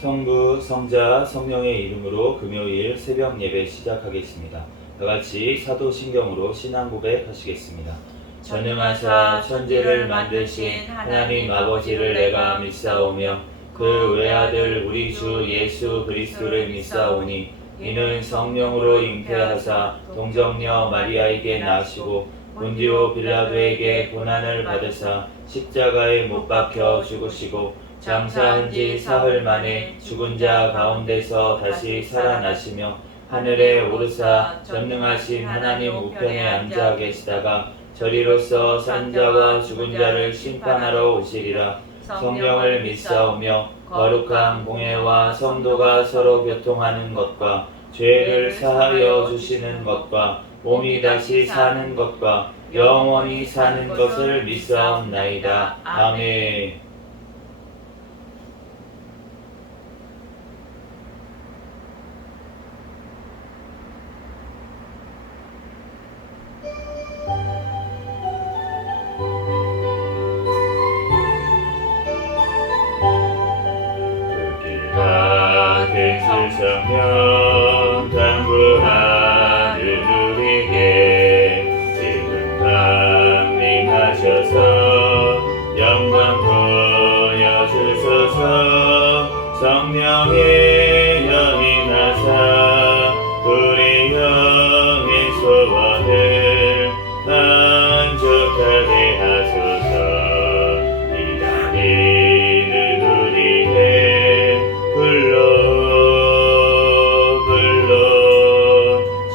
성부, 성자, 성령의 이름으로 금요일 새벽 예배 시작하겠습니다. 다같이 사도신경으로 신앙 고백하시겠습니다. 전능하사 천지를 만드신 하나님 아버지를 내가 믿사오며 그 외아들 우리 주 예수 그리스도를 믿사오니 이는 성령으로 잉태하사 동정녀 마리아에게 나시고 본디오 빌라도에게 고난을 받으사 십자가에 못 박혀 죽으시고 장사한 지 사흘 만에 죽은 자 가운데서 다시 살아나시며 하늘에 오르사 전능하신 하나님 우편에 앉아 계시다가 저리로서 산 자와 죽은 자를 심판하러 오시리라. 성령을 믿사오며 거룩한 공예와 성도가 서로 교통하는 것과 죄를 사하여 주시는 것과 몸이 다시 사는 것과 영원히 사는 것을 믿사옵나이다. 아멘. 세상명 당부하는 우리에게 지금 강림하셔서 영광 보여주소서. 성령의 여인하사 우리 영의 소원을 만족하게 하소서. 기다리는 우리의 불로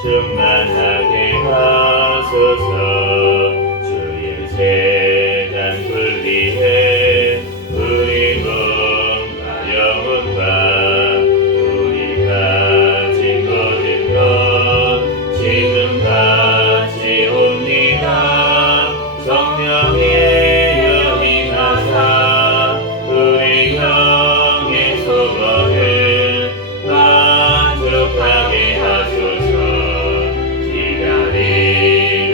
충만하게 하소서. 주의 재단 분리해 우리 몸과 영혼과 우리 가진 모든 것 지금 같이 옵니다. 성령의 여인하사 우리 영의 소원을 만족하게 하소서. 기다리는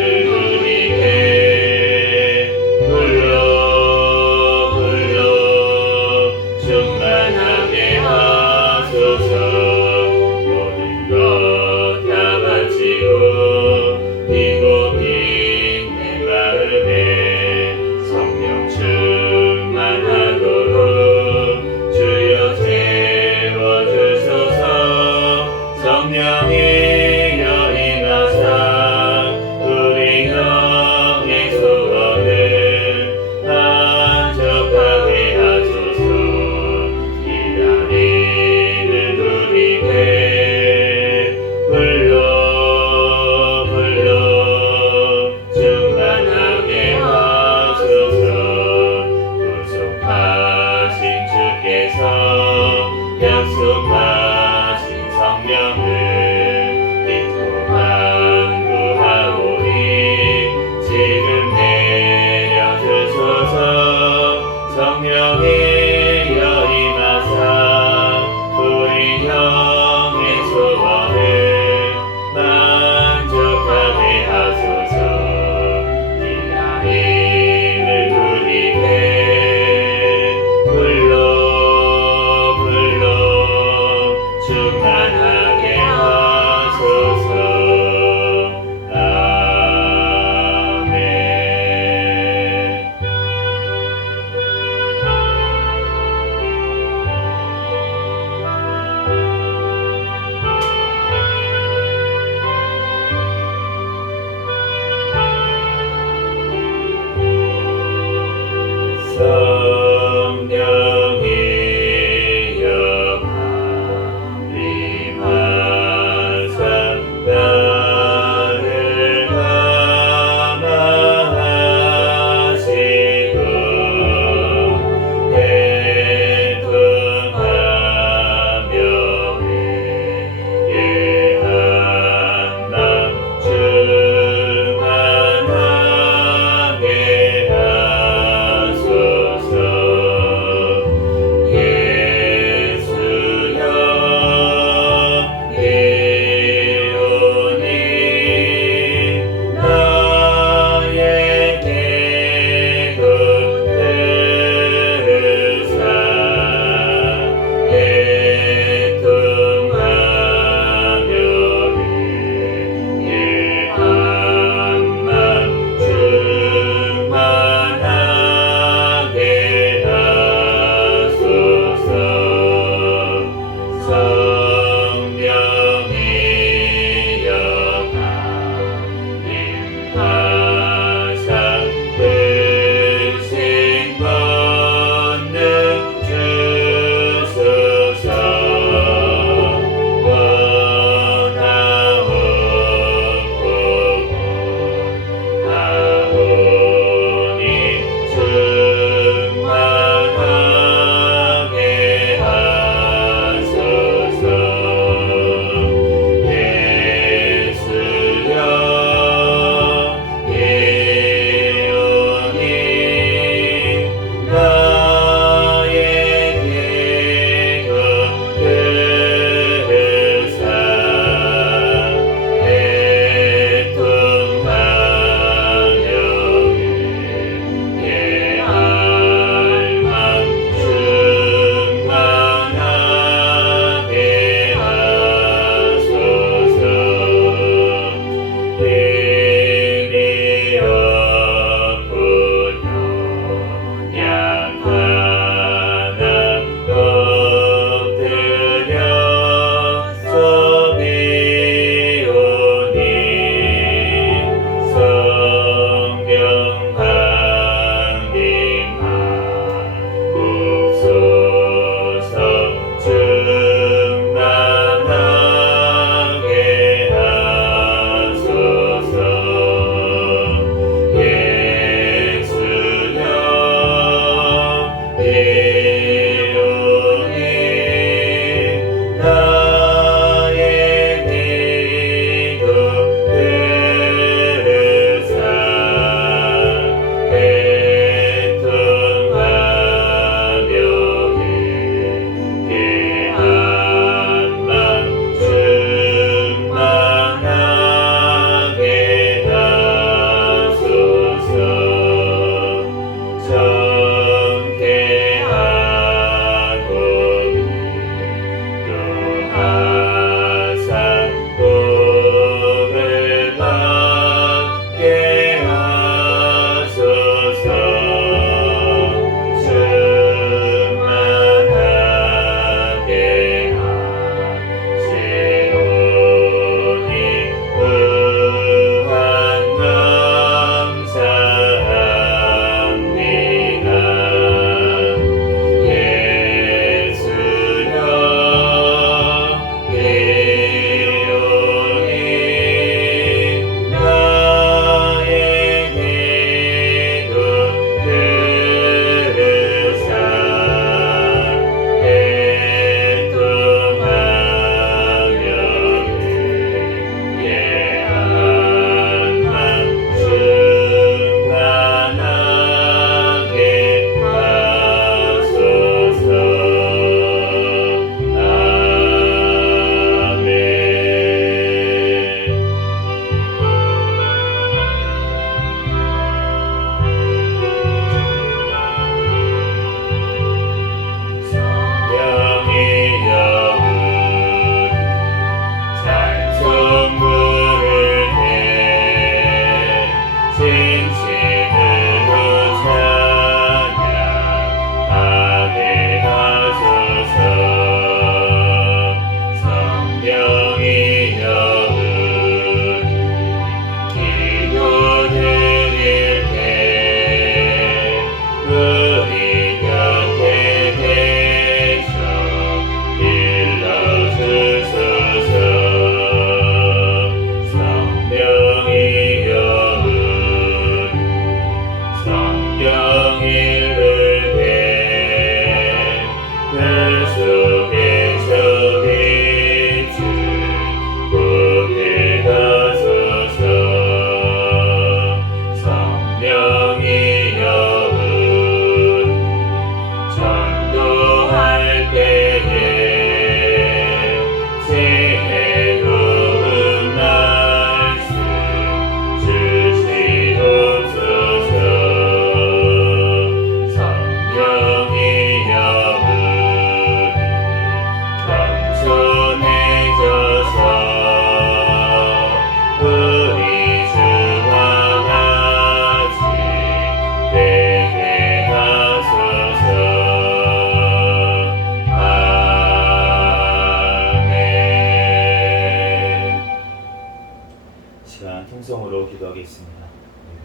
기도하겠습니다.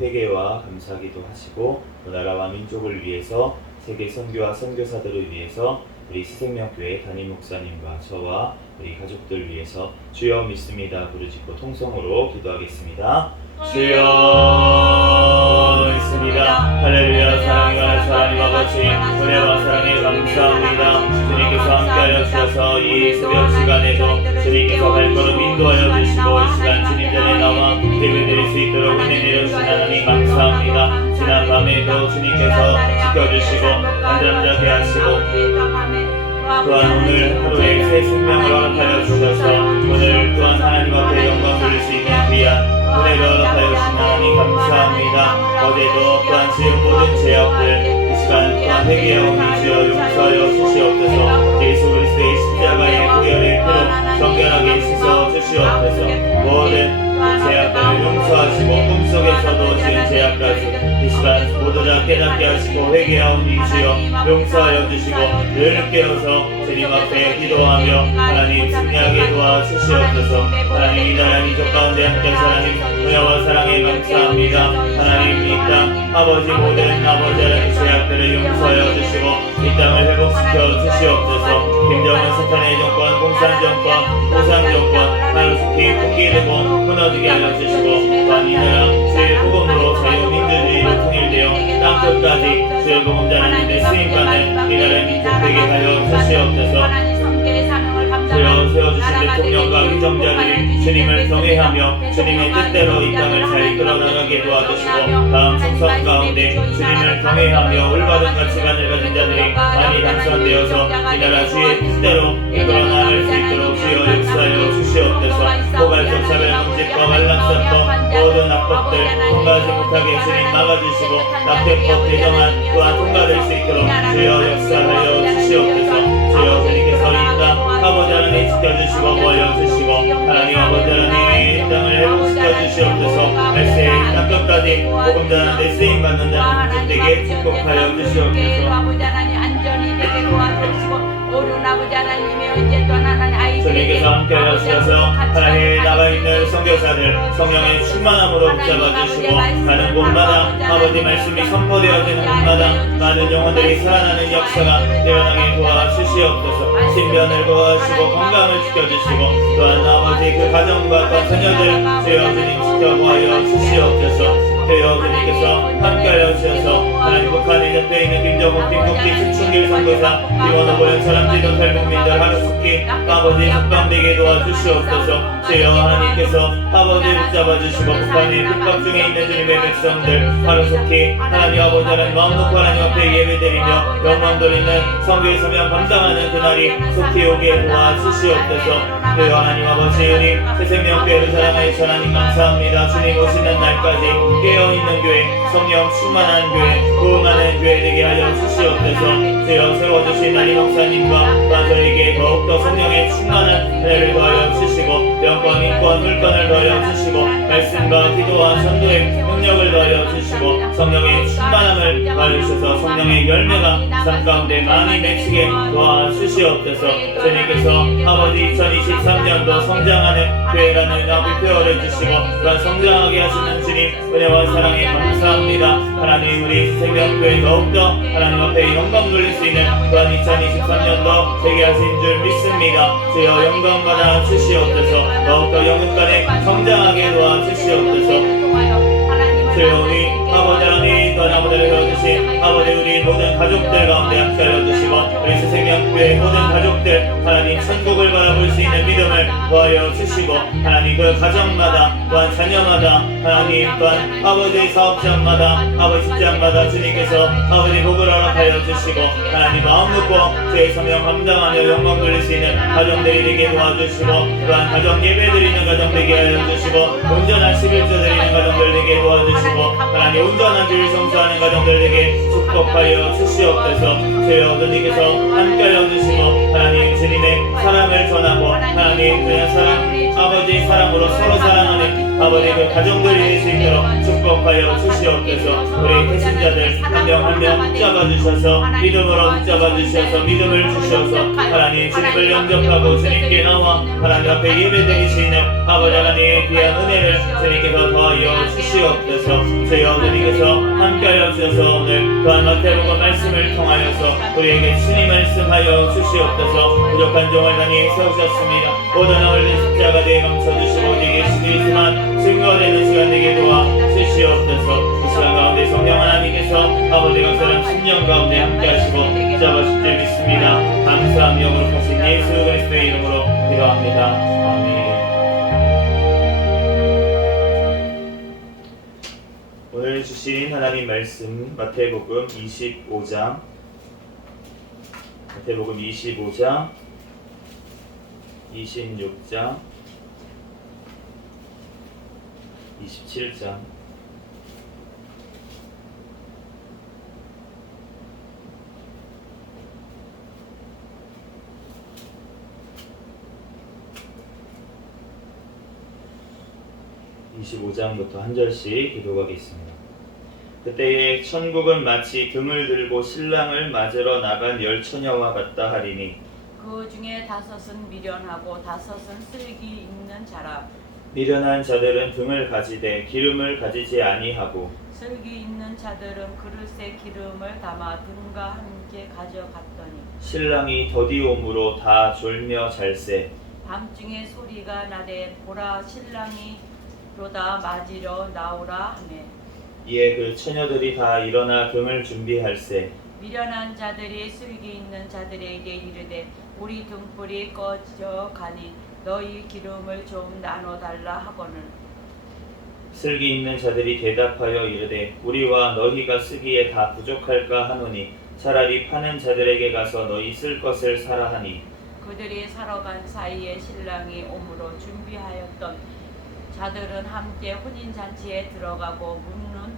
회개와 감사기도 하시고 나라와 민족을 위해서 세계 선교와 선교사들을 위해서 우리 새생명교회 담임 목사님과 저와 우리 가족들 위해서 주여 믿습니다 부르짖고 통성으로 기도하겠습니다. 주여 믿습니다. 할렐루야. 사랑과 하나님 아버지 은혜와 사랑에 감사합니다. 주님께서 함께하여 주셔서 이 새벽 시간에도 주님께서 발걸음 인도하여 주시고 이 시간 주님 전에 나와 예배드릴 수 있도록 은혜 내려주신 하나님 감사합니다. 지난 밤에도 주님께서 지켜주시고 안전하게 하시고 또한 오늘 하루에 새 생명을 허락하여 주셔서 오늘 또한 하나님 앞에 영광 돌릴 수 있는 귀한 은혜를 허락하여 주신 하나님 감사합니다. 어제도 또한 지은 모든 죄악들 이 시간 또한 회개하오니 주여 용서하여 주시옵소서. 예수 그리스도의 십자가의 보혈의 피로 정결하게 씻어 주시옵소서. 모든 죄악들을 용서하시고 꿈속에서도 지은 죄악까지 이 시간 모두 다 깨닫게 하시고 회개하오니 주여 용서하여 주시고 늘 깨어서 주님 앞에 기도하며 하나님 승리하게 도와주시옵소서. 하나님 이 나라 민족 가운데 함께하신 하나님 은혜와 사랑에 감사합니다. 하나님 이 땅 아버지 모든 아버지 하나님 죄악들을 용서하여 주시고 이 땅을 회복시켜 주시옵소서. 김정은 사탄의 정권 공산 정권 보상 정권 하루속히 붕괴되고 무너지게 하여 주시고 또한 이 나라 주의 복음으로 자유민주주의로 통일되어 땅끝까지 주의 복음 전하는데 쓰임받는 이 나라의 민족 되게 하여 주시옵소서. 주여 세워주신 대통령과 위정자들이 주님을 경외하며 주님의 뜻대로 이 땅을 잘 이끌어나가게 도와주시고 다음 총선 가운데 주님을 경외하며 올바른 가치관을 가진 자들이 많이 당선되어서 이 나라 주의 뜻대로 이끌어나갈 수 있도록 주여 역사하여 주시옵소서. 포괄적 차별 금지법 안락사법 모든 악법들 통과하지 못하게 주님 막아주시고 낙태법 개정안 또한 통과될 수 있도록 주여 역사하여 주시옵소서. 주여 주님께서 이 땅 아버지 하나님 지켜주시고 보여주시고 하나님 아버지 하나님 이 땅을 회복시켜 주시옵소서. 말세 땅끝까지 복음 전하는데 쓰임받는 자 민족에게 축복하여 주시옵소서. 주님께서 함께하여 주셔서 하나님에 나가 있는 선교사들 성령의 충만함으로 붙잡아 주시고 가는 곳마다 아버지 말씀이 선포되어지는 곳마다 많은 영혼들이 살아나는 역사가 일어나게 도와주시옵소서. 신변을 도와주시고 건강을 지켜주시고 또한 아버지 그 가정과 또 자녀들 주여 주님 지켜보아여 주시옵소서. 주여 주님께서 함께하여 주셔서 하나님 북한에 접해 있는 김정은 김국기 최충길 선교사 이원호 보현 사람들도 탈북민들 하루속히 아버지 합방되게 도와주시옵소서. 주여 하나님께서 아버지 붙잡아 주시고 북한에 핍박 중에 있는 주님의 백성들 하루속히 하나님 아버지 하나님 마음 놓고 하나님 앞에 예배드리며 영광 돌리는 성교의 서명 감당하는 그날이 속히 오게 도와주시옵소서. 주여 하나님 아버지 우리 새생명교회를 사랑하여 하나님 감사합니다. 주님 오시는 날까지 깨어있는 교회 성령 충만한 교회 부흥하는 교회 되게 하여 주시옵소서. 주여 세워주신 나리 목사님과 또한 저에게 더욱더 성령의 충만한 은혜를 더하여 주시고 영광 인권 물건을 더하여 주시고 말씀과 기도와 전도의 능력을 더하여 주시고 성령의 충만함을 더하여 주셔서 성령의 열매가 삶 가운데 많이 맺히게 도와주시옵소서. 주님께서 아버지 2023년도 성장하는 교회라는 목표를 해주시고 또한 성장하게 하시는 주님 은혜와 사랑에 감사합니다. 하나님 우리 생명교회 더욱더 하나님 앞에 영광 돌릴 수 있는 또한 2023년도 되게 하신 줄 믿습니다. 주여 영광 받아 주시옵소서. 더욱더 영육간에 성장하게 도와주시옵소서. 주여 우리 아버지 하나님 또한 아버지를 배워주신 아버지 우리 모든 가족들 가운데 함께하여 주시고 우리 새생명교회 모든 가족들 하나님 천국을 바라볼 수 있는 믿음을 도하여 주시고 하나님 그 가정마다 또한 자녀마다 하나님 또한 아버지 사업장마다 아버지 직장마다 주님께서 아버지 복을 허락하여 주시고 하나님 마음 놓고 주의 사명 감당하며 영광 돌릴 수 있는 가정들이 되게 도와주시고 또한 가정 예배 드리는 가정 되게 하여 주시고 온전한 11조 드리는 가정들 되게 도와주시고 하나님 온전한 주일 성수하는 가정들 되게 축복하여 주시옵소서. 주여 주님께서 함께하여 주시고 하나님 주님의 사랑을 전하고 하나님 그냥 사랑 아버지 사랑으로 서로 사랑하는 아버지 그 가정들이 될 수 있도록 축복하여 주시옵소서. 우리 배신자들 한 명 한 명 잡아주셔서 믿음으로 붙잡아주셔서 믿음을 주셔서 하나님 주님을 영접하고 주님께 나와 하나님 앞에 예배드릴 수 있는 아버지 하나님의 귀한 은혜를 주님께서 더하여 주시옵소서. 주여 주님께서 함께하여 주셔서 오늘 또한 마태복음 말씀을 통하여서 우리에게 주님 말씀하여 주시옵소서. 부족한 종을 단위에 세우셨습니다. 모든 얼른 십자가에 감춰주시고 우리에게 그리스만 증거되는 시간 되게 도와 주시옵소서. 이 시간 가운데 성령 하나님께서 아버지가 사람 심령 가운데 함께하시고 붙잡아주실 줄 믿습니다. 감사하며 거룩하신 예수 그리스도의 이름으로 기도합니다. 아멘. 오늘 주신 하나님 말씀 마태복음 25장 26장 27장 25장부터 한 절씩 기도하겠습니다. 그때에 천국은 마치 등을 들고 신랑을 맞으러 나간 열 처녀와 같다 하리니 그 중에 5은 미련하고 5은 슬기 있는 자라. 미련한 자들은 등을 가지되 기름을 가지지 아니하고 슬기 있는 자들은 그릇에 기름을 담아 등과 함께 가져갔더니 신랑이 더디옴으로 다 졸며 잘세. 밤중에 소리가 나되 보라 신랑이 로다 맞으려 나오라 하매 이에 그 처녀들이 다 일어나 등을 준비할세. 미련한 자들이 슬기 있는 자들에게 이르되 우리 등불이 꺼져 가니 너희 기름을 좀 나눠달라 하거늘 슬기 있는 자들이 대답하여 이르되 우리와 너희가 쓰기에 다 부족할까 하노니 차라리 파는 자들에게 가서 너희 쓸 것을 사라 하니 그들이 사러 간 사이에 신랑이 오므로 준비하였던 자들은 함께 혼인잔치에 들어가고 문은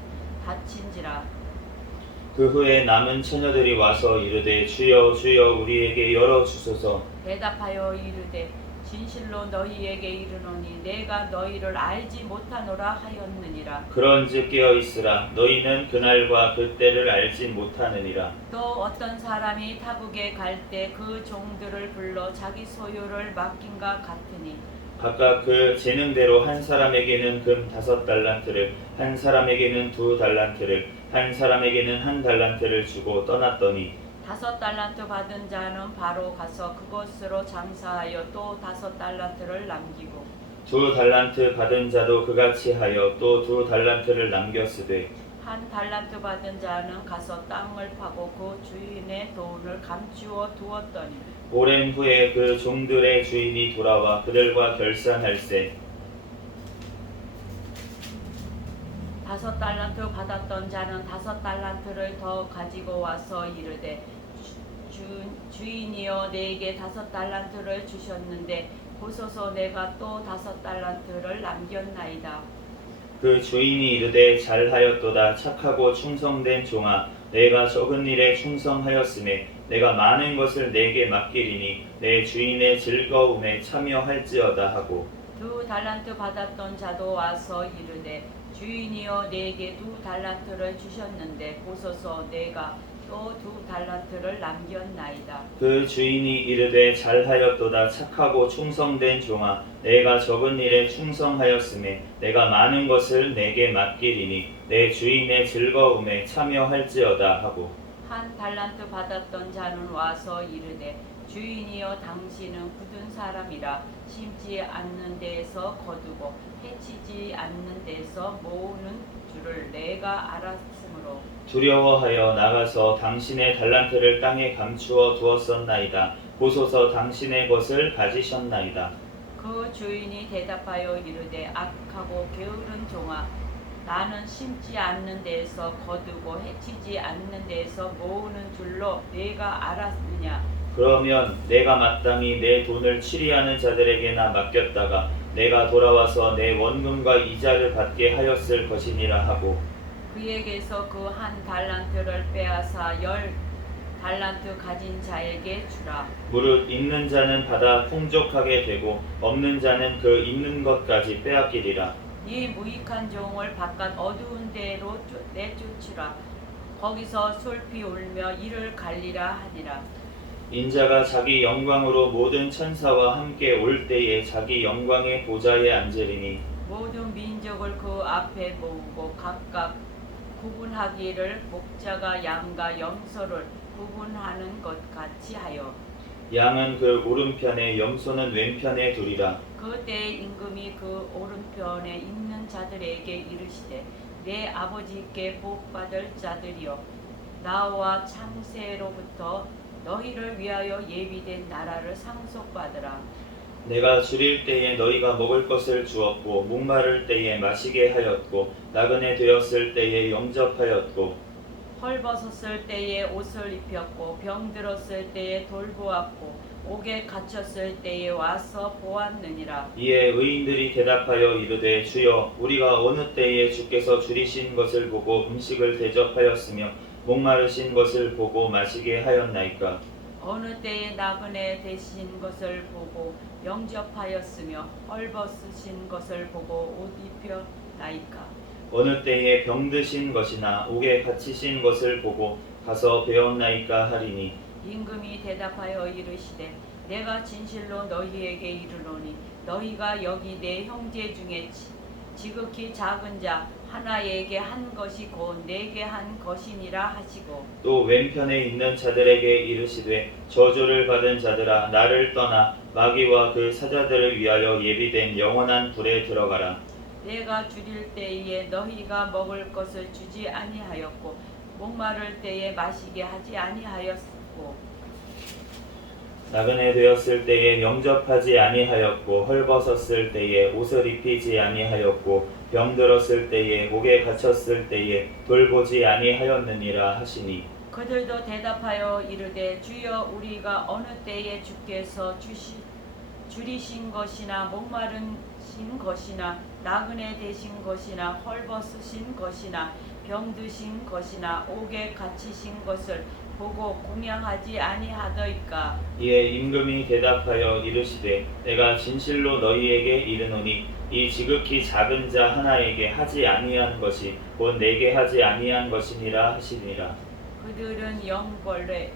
닫힌지라. 그 후에 남은 처녀들이 와서 이르되 주여 주여 우리에게 열어주소서. 대답하여 이르되 진실로 너희에게 이르노니 내가 너희를 알지 못하노라 하였느니라. 그런즉 깨어있으라. 너희는 그날과 그때를 알지 못하느니라. 또 어떤 사람이 타국에 갈 때 그 종들을 불러 자기 소유를 맡긴가 같으니 각각 그 재능대로 한 사람에게는 금 5달란트를 한 사람에게는 2달란트를 한 사람에게는 1달란트를 주고 떠났더니 5달란트 받은 자는 바로 가서 그곳으로 장사하여 또 5달란트를 남기고 2달란트 받은 자도 그같이 하여 또 2달란트를 남겼으되 1달란트 받은 자는 가서 땅을 파고 그 주인의 돈을 감추어 두었더니 오랜 후에 그 종들의 주인이 돌아와 그들과 결산할세. 5달란트 받았던 자는 5달란트를 더 가지고 와서 이르되 주인이여 내게 5달란트를 주셨는데 보소서 내가 또 5달란트를 남겼나이다. 그 주인이 이르되 잘하였도다. 착하고 충성된 종아, 내가 적은 일에 충성하였음에 내가 많은 것을 내게 맡기리니 내 주인의 즐거움에 참여할지어다 하고 2달란트 받았던 자도 와서 이르되 주인이여 내게 2달란트를 주셨는데 보소서 내가 또 2달란트를 남겼나이다. 그 주인이 이르되 잘하였도다. 착하고 충성된 종아, 내가 적은 일에 충성하였음에 내가 많은 것을 내게 맡기리니 내 주인의 즐거움에 참여할지어다 하고 1달란트 받았던 자는 와서 이르되 주인이여 당신은 굳은 사람이라 심지 않는 데에서 거두고 해치지 않는 데서 모으는 줄을 내가 알았으므로 두려워하여 나가서 당신의 달란트를 땅에 감추어 두었었나이다. 보소서 당신의 것을 가지셨나이다. 그 주인이 대답하여 이르되 악하고 게으른 종아, 나는 심지 않는 데에서 거두고 해치지 않는 데에서 모으는 줄로 내가 알았느냐. 그러면 내가 마땅히 내 돈을 치리하는 자들에게나 맡겼다가 내가 돌아와서 내 원금과 이자를 받게 하였을 것이니라 하고 그에게서 그 한 달란트를 빼앗아 10달란트 가진 자에게 주라. 무릇 있는 자는 받아 풍족하게 되고 없는 자는 그 있는 것까지 빼앗기리라. 이 무익한 종을 바깥 어두운 데로 내쫓으라. 거기서 솔피 울며 이를 갈리라 하니라. 인자가 자기 영광으로 모든 천사와 함께 올 때에 자기 영광의 보좌에 앉으리니 모든 민족을 그 앞에 모으고 각각 구분하기를 목자가 양과 염소를 구분하는 것 같이 하여 양은 그 오른편에 염소는 왼편에 두리라. 그때 임금이 그 오른편에 있는 자들에게 이르시되 내 아버지께 복받을 자들이여 나와 창세로부터 너희를 위하여 예비된 나라를 상속받으라. 내가 줄일 때에 너희가 먹을 것을 주었고 목마를 때에 마시게 하였고 나그네 되었을 때에 영접하였고 헐벗었을 때에 옷을 입혔고 병들었을 때에 돌보았고 옥에 갇혔을 때에 와서 보았느니라. 이에 의인들이 대답하여 이르되 주여 우리가 어느 때에 주께서 줄이신 것을 보고 음식을 대접하였으며 목마르신 것을 보고 마시게 하였나이까. 어느 때에 나그네 되신 것을 보고 영접하였으며 헐벗으신 것을 보고 옷 입혔나이까. 어느 때에 병드신 것이나 옥에 갇히신 것을 보고 가서 배웠나이까 하리니 임금이 대답하여 이르시되 내가 진실로 너희에게 이르노니 너희가 여기 내 형제 중에 지극히 작은 자 하나에게 한 것이 곧 내게 한 것이니라 하시고 또 왼편에 있는 자들에게 이르시되 저주를 받은 자들아 나를 떠나 마귀와 그 사자들을 위하여 예비된 영원한 불에 들어가라. 내가 줄일 때에 너희가 먹을 것을 주지 아니하였고 목마를 때에 마시게 하지 아니하였고 나그네 되었을 때에 영접하지 아니하였고 헐벗었을 때에 옷을 입히지 아니하였고 병들었을 때에 옥에 갇혔을 때에 돌보지 아니하였느니라 하시니 그들도 대답하여 이르되 주여 우리가 어느 때에 주께서 줄이신 것이나 목마르신 것이나 나그네 되신 것이나 헐벗으신 것이나 병드신 것이나 옥에 갇히신 것을 보고 공양하지 아니하더이까. 이에 임금이 대답하여 이르시되 내가 진실로 너희에게 이르노니 이 지극히 작은 자 하나에게 하지 아니한 것이 곧 내게 하지 아니한 것이니라 하시니라. 그들은 영벌레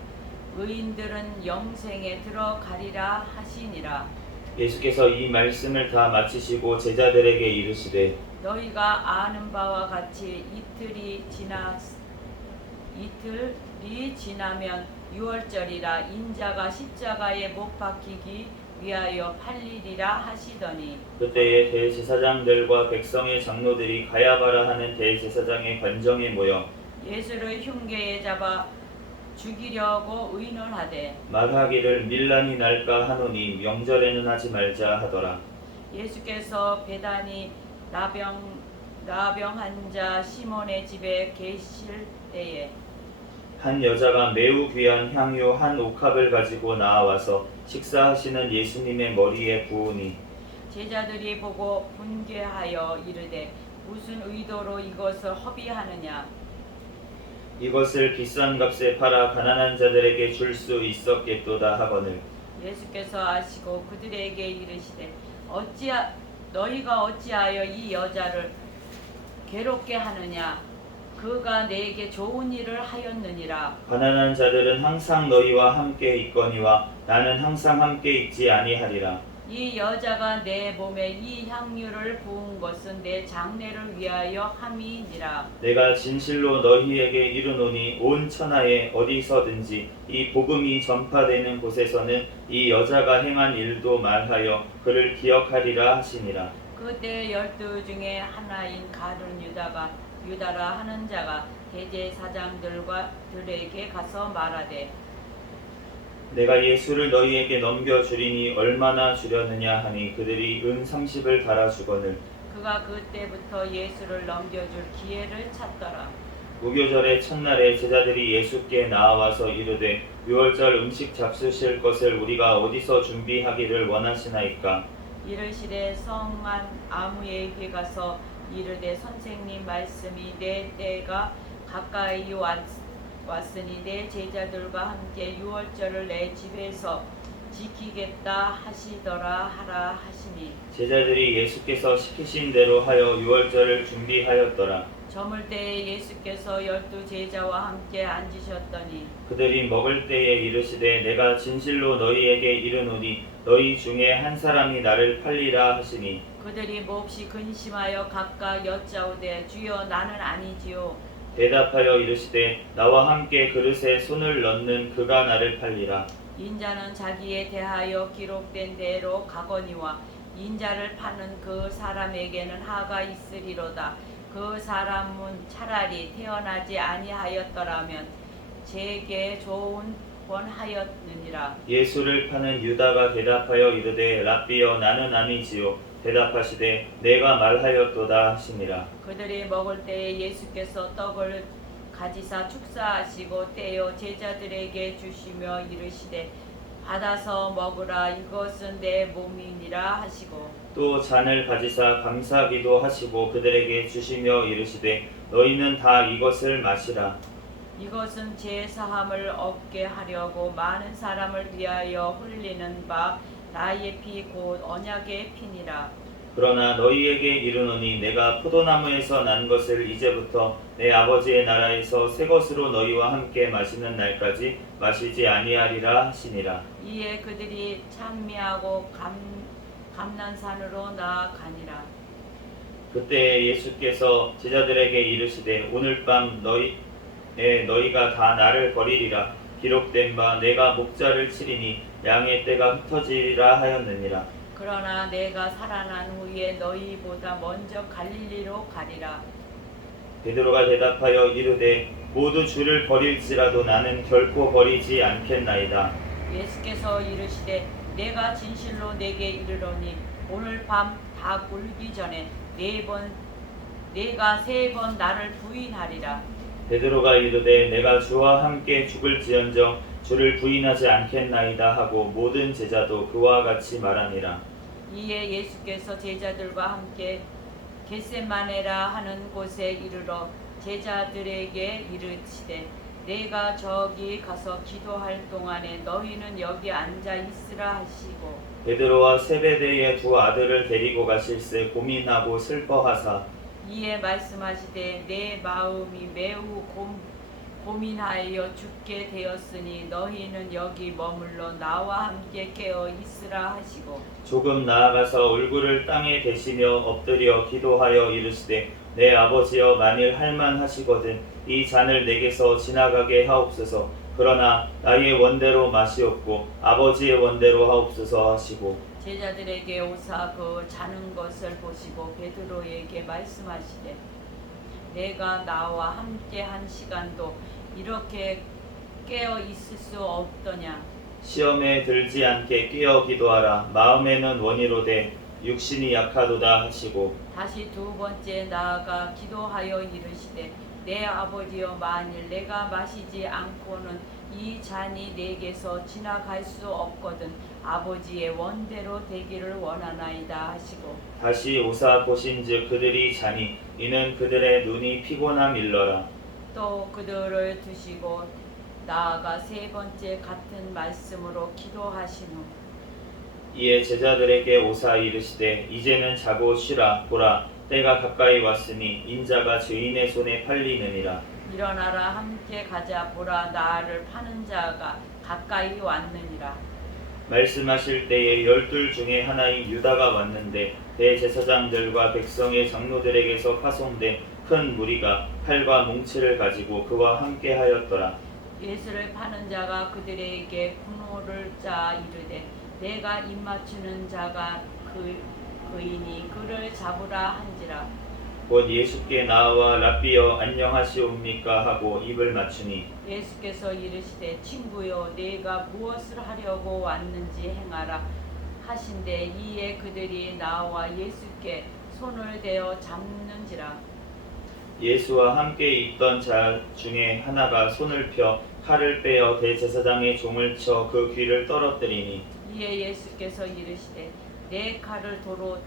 의인들은 영생에 들어가리라 하시니라. 예수께서 이 말씀을 다 마치시고 제자들에게 이르시되 너희가 아는 바와 같이 이틀이 지나면 유월절이라 인자가 십자가에 못 박히기 위하여 팔리리라 하시더니 그때에 대제사장들과 백성의 장로들이 가야바라 하는 대제사장의 관정에 모여 예수를 흉계에 잡아 죽이려고 의논하되 말하기를 밀란이 날까 하노니 명절에는 하지 말자 하더라. 예수께서 베다니 나병한 자 시몬의 집에 계실 때에 한 여자가 매우 귀한 향유 한 옥합을 가지고 나와서 식사하시는 예수님의 머리에 부으니 제자들이 보고 분개하여 이르되 무슨 의도로 이것을 허비하느냐. 이것을 비싼 값에 팔아 가난한 자들에게 줄 수 있었겠도다 하거늘 예수께서 아시고 그들에게 이르시되 너희가 어찌하여 이 여자를 괴롭게 하느냐. 그가 내게 좋은 일을 하였느니라. 가난한 자들은 항상 너희와 함께 있거니와 나는 항상 함께 있지 아니하리라. 이 여자가 내 몸에 이 향유를 부은 것은 내 장례를 위하여 함이니라. 내가 진실로 너희에게 이르노니 온 천하에 어디서든지 이 복음이 전파되는 곳에서는 이 여자가 행한 일도 말하여 그를 기억하리라 하시니라. 그때 12 중에 하나인 가룟 유다라 하는 자가 대제사장들과 들에게 가서 말하되 내가 예수를 너희에게 넘겨주리니 얼마나 주려느냐 하니 그들이 은 30을 달아주거늘 그가 그때부터 예수를 넘겨줄 기회를 찾더라. 무교절의 첫날에 제자들이 예수께 나와서 이르되 유월절 음식 잡수실 것을 우리가 어디서 준비하기를 원하시나이까. 이르시되 성만 아무에게 가서 이르되 선생님 말씀이 내 때가 가까이 왔으니 내 제자들과 함께 유월절을 내 집에서 지키겠다 하시더라 하라 하시니 제자들이 예수께서 시키신 대로 하여 유월절을 준비하였더라. 저물 때에 예수께서 12 제자와 함께 앉으셨더니 그들이 먹을 때에 이르시되 내가 진실로 너희에게 이르노니 너희 중에 한 사람이 나를 팔리라 하시니 그들이 몹시 근심하여 각각 여짜오되 주여 나는 아니지요. 대답하여 이르시되 나와 함께 그릇에 손을 넣는 그가 나를 팔리라. 인자는 자기에 대하여 기록된 대로 가거니와 인자를 파는 그 사람에게는 하가 있으리로다. 그 사람은 차라리 태어나지 아니하였더라면 제게 좋은 권하였느니라. 예수를 파는 유다가 대답하여 이르되 랍비여 나는 아니지요. 대답하시되 내가 말하였도다 하시니라. 그들이 먹을 때에 예수께서 떡을 가지사 축사하시고 떼어 제자들에게 주시며 이르시되 받아서 먹으라 이것은 내 몸이니라 하시고 또 잔을 가지사 감사기도 하시고 그들에게 주시며 이르시되 너희는 다 이것을 마시라. 이것은 제 사함을 얻게 하려고 많은 사람을 위하여 흘리는 바 나의 피 곧 언약의 피니라. 그러나 너희에게 이르노니 내가 포도나무에서 난 것을 이제부터 내 아버지의 나라에서 새 것으로 너희와 함께 마시는 날까지 마시지 아니하리라 하시니라. 이에 그들이 찬미하고 감난산으로 나아가니라. 그때 예수께서 제자들에게 이르시되 오늘 밤 너희가 다 나를 버리리라. 기록된 바 내가 목자를 치리니 양의 떼가 흩어지리라 하였느니라. 그러나 내가 살아난 후에 너희보다 먼저 갈릴리로 가리라. 베드로가 대답하여 이르되 모두 주를 버릴지라도 나는 결코 버리지 않겠나이다. 예수께서 이르시되 내가 진실로 내게 이르노니 오늘 밤 다 굴기 전에 내가 3번 나를 부인하리라. 베드로가 이르되 내가 주와 함께 죽을지언정 주를 부인하지 않겠나이다 하고 모든 제자도 그와 같이 말하니라. 이에 예수께서 제자들과 함께 겟세마네라 하는 곳에 이르러 제자들에게 이르시되 내가 저기 가서 기도할 동안에 너희는 여기 앉아 있으라 하시고 베드로와 세베대의 2 아들을 데리고 가실새 고민하고 슬퍼하사 이에 말씀하시되 내 마음이 매우 고민하여 죽게 되었으니 너희는 여기 머물러 나와 함께 깨어 있으라 하시고 조금 나아가서 얼굴을 땅에 대시며 엎드려 기도하여 이르시되 내 아버지여 만일 할만하시거든 이 잔을 내게서 지나가게 하옵소서. 그러나 나의 원대로 마시옵고 아버지의 원대로 하옵소서 하시고 제자들에게 오사 그 자는 것을 보시고 베드로에게 말씀하시되 내가 나와 함께 한 시간도 이렇게 깨어 있을 수 없더냐. 시험에 들지 않게 깨어 기도하라. 마음에는 원이로되 육신이 약하도다 하시고 다시 2번째 나아가 기도하여 이르시되 내 아버지여 만일 내가 마시지 않고는 이 잔이 내게서 지나갈 수 없거든 아버지의 원대로 되기를 원하나이다 하시고 다시 오사 보신즉 그들이 자니 이는 그들의 눈이 피곤함 일러라. 또 그들을 두시고 나아가 3번째 같은 말씀으로 기도하신 후 이에 제자들에게 오사 이르시되 이제는 자고 쉬라. 보라 때가 가까이 왔으니 인자가 죄인의 손에 팔리느니라. 일어나라 함께 가자. 보라 나를 파는 자가 가까이 왔느니라. 말씀하실 때에 12 중에 하나인 유다가 왔는데 대제사장들과 백성의 장로들에게서 파송된 큰 무리가 칼과 뭉치를 가지고 그와 함께 하였더라. 예수를 파는 자가 그들에게 군호를 짜 이르되 내가 입맞추는 자가 그이니 그를 잡으라 한지라. 곧 예수께 나와 랍비여 안녕하시옵니까 하고 입을 맞추니 예수께서 이르시되 친구여 네가 무엇을 하려고 왔는지 행하라 하신대. 이에 그들이 나와 예수께 손을 대어 잡는지라. 예수와 함께 있던 자 중에 하나가 손을 펴 칼을 빼어 대제사장의 종을 쳐 그 귀를 떨어뜨리니 이에 예수께서 이르시되 내 칼을 도로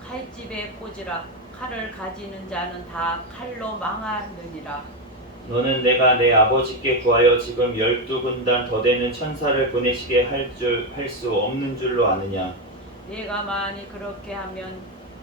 칼집에 꽂으라. 칼을 가지는 자는 다 칼로 망하느니라. 너는 내가 내 아버지께 구하여 지금 12군단 더 되는 천사를 보내시게 할 수 없는 줄로 아느냐. 내가 만일 그렇게 하면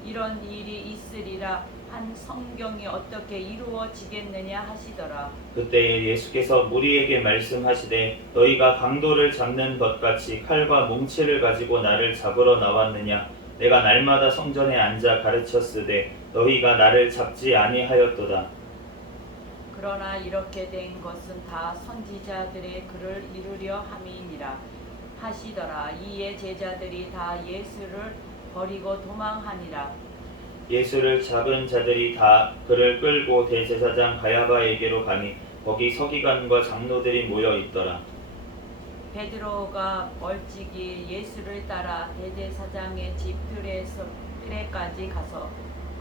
이런 일이 있으리라 한 성경이 어떻게 이루어지겠느냐 하시더라. 그때에 예수께서 무리에게 말씀하시되 너희가 강도를 잡는 것 같이 칼과 뭉치를 가지고 나를 잡으러 나왔느냐. 내가 날마다 성전에 앉아 가르쳤으되 너희가 나를 잡지 아니하였도다. 그러나 이렇게 된 것은 다 선지자들의 글을 이루려 함이니라 하시더라. 이에 제자들이 다 예수를 버리고 도망하니라. 예수를 잡은 자들이 다 그를 끌고 대제사장 가야바에게로 가니 거기 서기관과 장로들이 모여 있더라. 베드로가 멀찍이 예수를 따라 대제사장의 집 뜰에까지 가서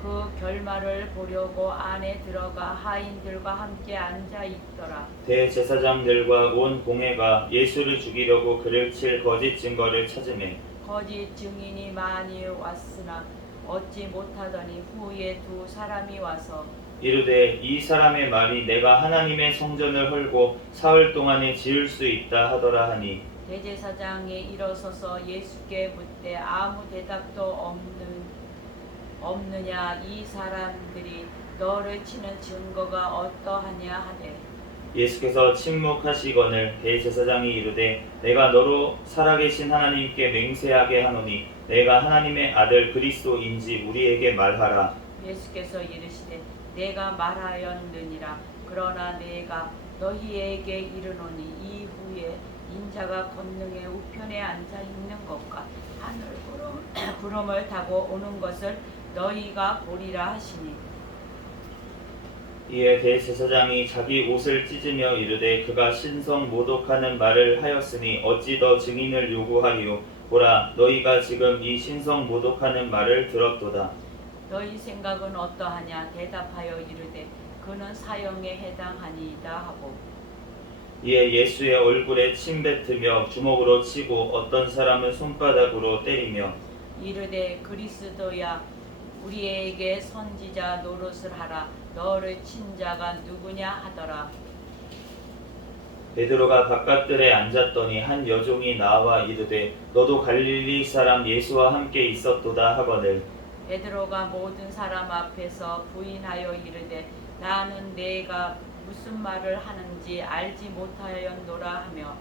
그 결말을 보려고 안에 들어가 하인들과 함께 앉아 있더라. 대제사장들과 온 공회가 예수를 죽이려고 그를 칠 거짓 증거를 찾으매 거짓 증인이 많이 왔으나 얻지 못하더니 후에 두 사람이 와서 이르되 이 사람의 말이 내가 하나님의 성전을 헐고 사흘 동안에 지을 수 있다 하더라 하니 대제사장이 일어서서 예수께 묻되 아무 대답도 없느냐. 이 사람들이 너를 치는 증거가 어떠하냐 하되 예수께서 침묵하시거늘 대제사장이 이르되 내가 너로 살아계신 하나님께 맹세하게 하노니 내가 하나님의 아들 그리스도인지 우리에게 말하라. 예수께서 이르시되 내가 말하였느니라. 그러나 내가 너희에게 이르노니 이후에 인자가 권능의 우편에 앉아 있는 것과 하늘 구름을 타고 오는 것을 너희가 보리라 하시니 이에 대제사장이 자기 옷을 찢으며 이르되 그가 신성 모독하는 말을 하였으니 어찌 더 증인을 요구하리요. 보라 너희가 지금 이 신성 모독하는 말을 들었도다. 너희 생각은 어떠하냐. 대답하여 이르되 그는 사형에 해당하니이다 하고 이에 예수의 얼굴에 침 뱉으며 주먹으로 치고 어떤 사람은 손바닥으로 때리며 이르되 그리스도야 우리에게 선지자 노릇을 하라. 너를 친 자가 누구냐 하더라. 베드로가 바깥들에 앉았더니 한 여종이 나와 이르되 너도 갈릴리 사람 예수와 함께 있었도다 하거늘 베드로가 모든 사람 앞에서 부인하여 이르되 나는 내가 무슨 말을 하는지 알지 못하였노라 하며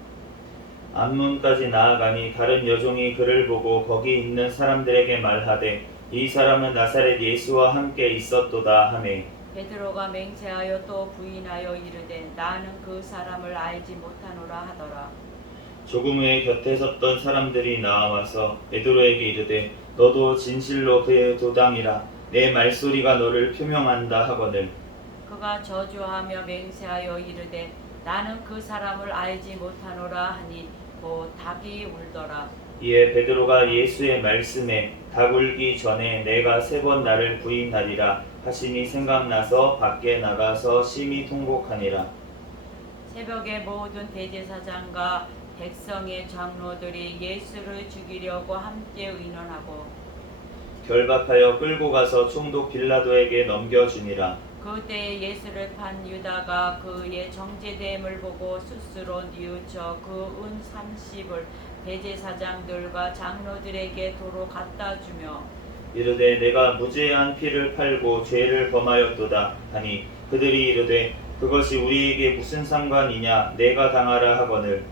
앞문까지 나아가니 다른 여종이 그를 보고 거기 있는 사람들에게 말하되 이 사람은 나사렛 예수와 함께 있었도다 하매 베드로가 맹세하여 또 부인하여 이르되 나는 그 사람을 알지 못하노라 하더라. 조금 후에 곁에 섰던 사람들이 나와서 베드로에게 이르되 너도 진실로 그의 도당이라 내 말소리가 너를 표명한다 하거늘 그가 저주하며 맹세하여 이르되 나는 그 사람을 알지 못하노라 하니 곧 닭이 울더라. 이에 베드로가 예수의 말씀에 닭 울기 전에 내가 3번 나를 부인하리라 하시니 생각나서 밖에 나가서 심히 통곡하니라. 새벽에 모든 대제사장과 백성의 장로들이 예수를 죽이려고 함께 의논하고 결박하여 끌고 가서 총독 빌라도에게 넘겨주니라. 그때 예수를 판 유다가 그의 정죄됨을 보고 스스로 뉘우쳐 그 은 30을 대제사장들과 장로들에게 도로 갖다 주며 이르되 내가 무죄한 피를 팔고 죄를 범하였도다 하니 그들이 이르되 그것이 우리에게 무슨 상관이냐 내가 당하라 하거늘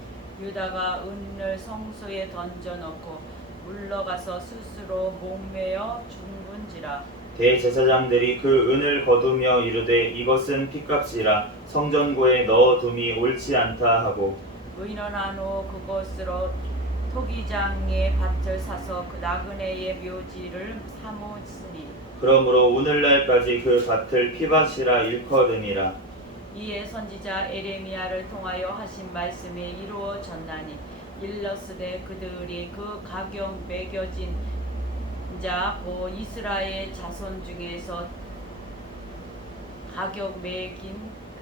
유다가 은을 성소에 던져놓고 물러가서 스스로 목매어 죽은지라. 대제사장들이 그 은을 거두며 이르되 이것은 핏값이라 성전고에 넣어둠이 옳지 않다 하고 의논한 후 그것으로 토기장의 밭을 사서 그 나그네의 묘지를 삼으으니 그러므로 오늘날까지 그 밭을 피밭이라 일컬으니라. 이에 선지자 에레미야를 통하여 하신 말씀이 이루어졌나니 일러스되 그들이 그 가격 매겨진 자 곧 이스라엘 자손 중에서 가격 매긴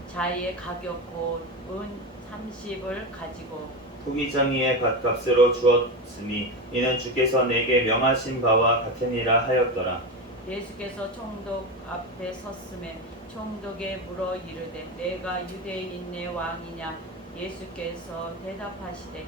자의 가격 곧 은 30을 가지고 토기장이의 밭값으로 주었으니 이는 주께서 내게 명하신 바와 같으니라 하였더라. 예수께서 총독 앞에 섰음에 총독에 물어 이르되 내가 유대인의 왕이냐. 예수께서 대답하시되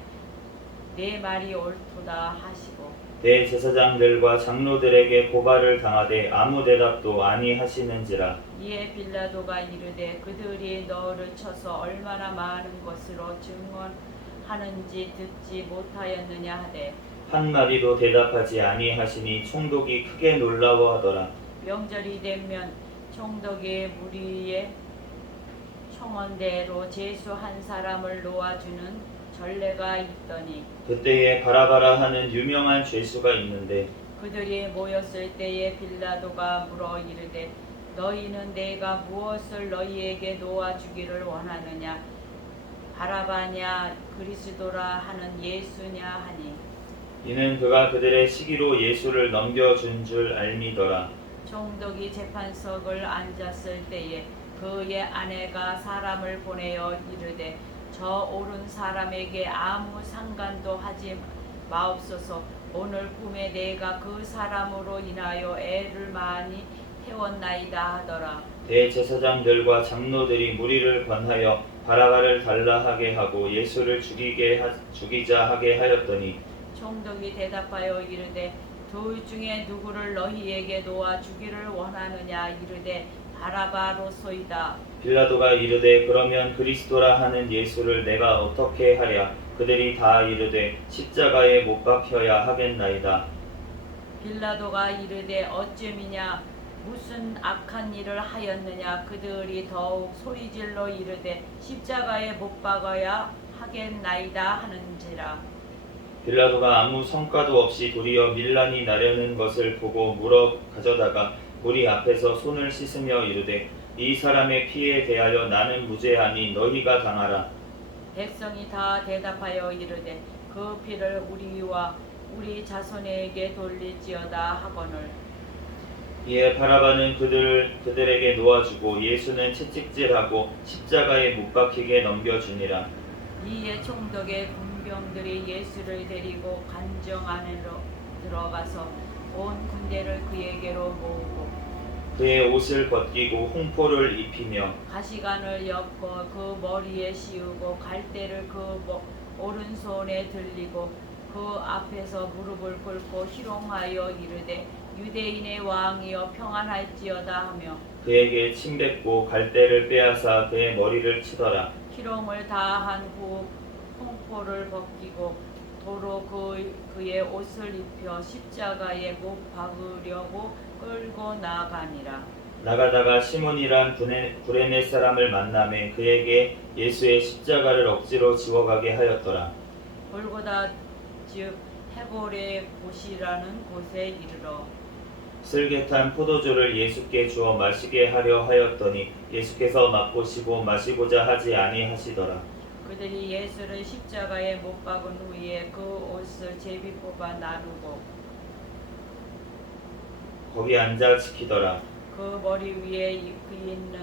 내 말이 옳도다 하시고 대제사장들과 장로들에게 고발을 당하되 아무 대답도 아니하시는지라. 이에 빌라도가 이르되 그들이 너를 쳐서 얼마나 많은 것으로 증언하는지 듣지 못하였느냐 하되 한 마디도 대답하지 아니하시니 총독이 크게 놀라워하더라. 명절이 되면 총독이 무리의 청원대로 제수 한 사람을 놓아주는 전례가 있더니 그때에 바라바라 하는 유명한 죄수가 있는데 그들이 모였을 때에 빌라도가 물어 이르되 너희는 내가 무엇을 너희에게 놓아주기를 원하느냐. 바라바냐 그리스도라 하는 예수냐 하니 이는 그가 그들의 시기로 예수를 넘겨준 줄 알미더라. 총독이 재판석을 앉았을 때에 그의 아내가 사람을 보내어 이르되 저 오른 사람에게 아무 상관도 하지 마옵소서. 오늘 꿈에 내가 그 사람으로 인하여 애를 많이 태웠나이다 하더라. 대제사장들과 장로들이 무리를 권하여 바라바를 달라 하게 하고 예수를 죽이자 하게 하였더니 총독이 대답하여 이르되 둘 중에 누구를 너희에게 놓아 주기를 원하느냐. 이르되 바라바로소이다. 빌라도가 이르되 그러면 그리스도라 하는 예수를 내가 어떻게 하랴. 그들이 다 이르되 십자가에 못 박혀야 하겠나이다. 빌라도가 이르되 어찌미냐. 무슨 악한 일을 하였느냐. 그들이 더욱 소리질러 이르되 십자가에 못 박아야 하겠나이다 하는지라. 빌라도가 아무 성과도 없이 도리어 밀란이 나려는 것을 보고 물어 가져다가 무리 앞에서 손을 씻으며 이르되 이 사람의 피에 대하여 나는 무죄하니 너희가 당하라. 백성이 다 대답하여 이르되 그 피를 우리와 우리 자손에게 돌릴지어다 하거늘 이에 바라바는 그들에게 놓아주고 예수는 채찍질하고 십자가에 못 박히게 넘겨주니라. 이에 총독의 군병들이 예수를 데리고 관정 안으로 들어가서 온 군대를 그에게로 모으고 그의 옷을 벗기고 홍포를 입히며 가시관을 엮어 그 머리에 씌우고 갈대를 그 오른손에 들리고 그 앞에서 무릎을 꿇고 희롱하여 이르되 유대인의 왕이여 평안할지어다 하며 그에게 침뱉고 갈대를 빼앗아 그의 머리를 치더라. 희롱을 다한 후 홍포를 벗기고 도로 그의 옷을 입혀 십자가에 못 박으려고 끌고 나가니라. 나가다가 시몬이란 구레네 사람을 만나매 그에게 예수의 십자가를 억지로 지워가게 하였더라. 골고다 즉 해골의 곳이라는 곳에 이르러 슬개탄 포도주를 예수께 주어 마시게 하려 하였더니 예수께서 맛보시고 마시고자 하지 아니하시더라. 그들이 예수를 십자가에 못 박은 후에 그 옷을 제비 뽑아 나누고 거기 앉아 지키더라. 그 머리 위에 그 있는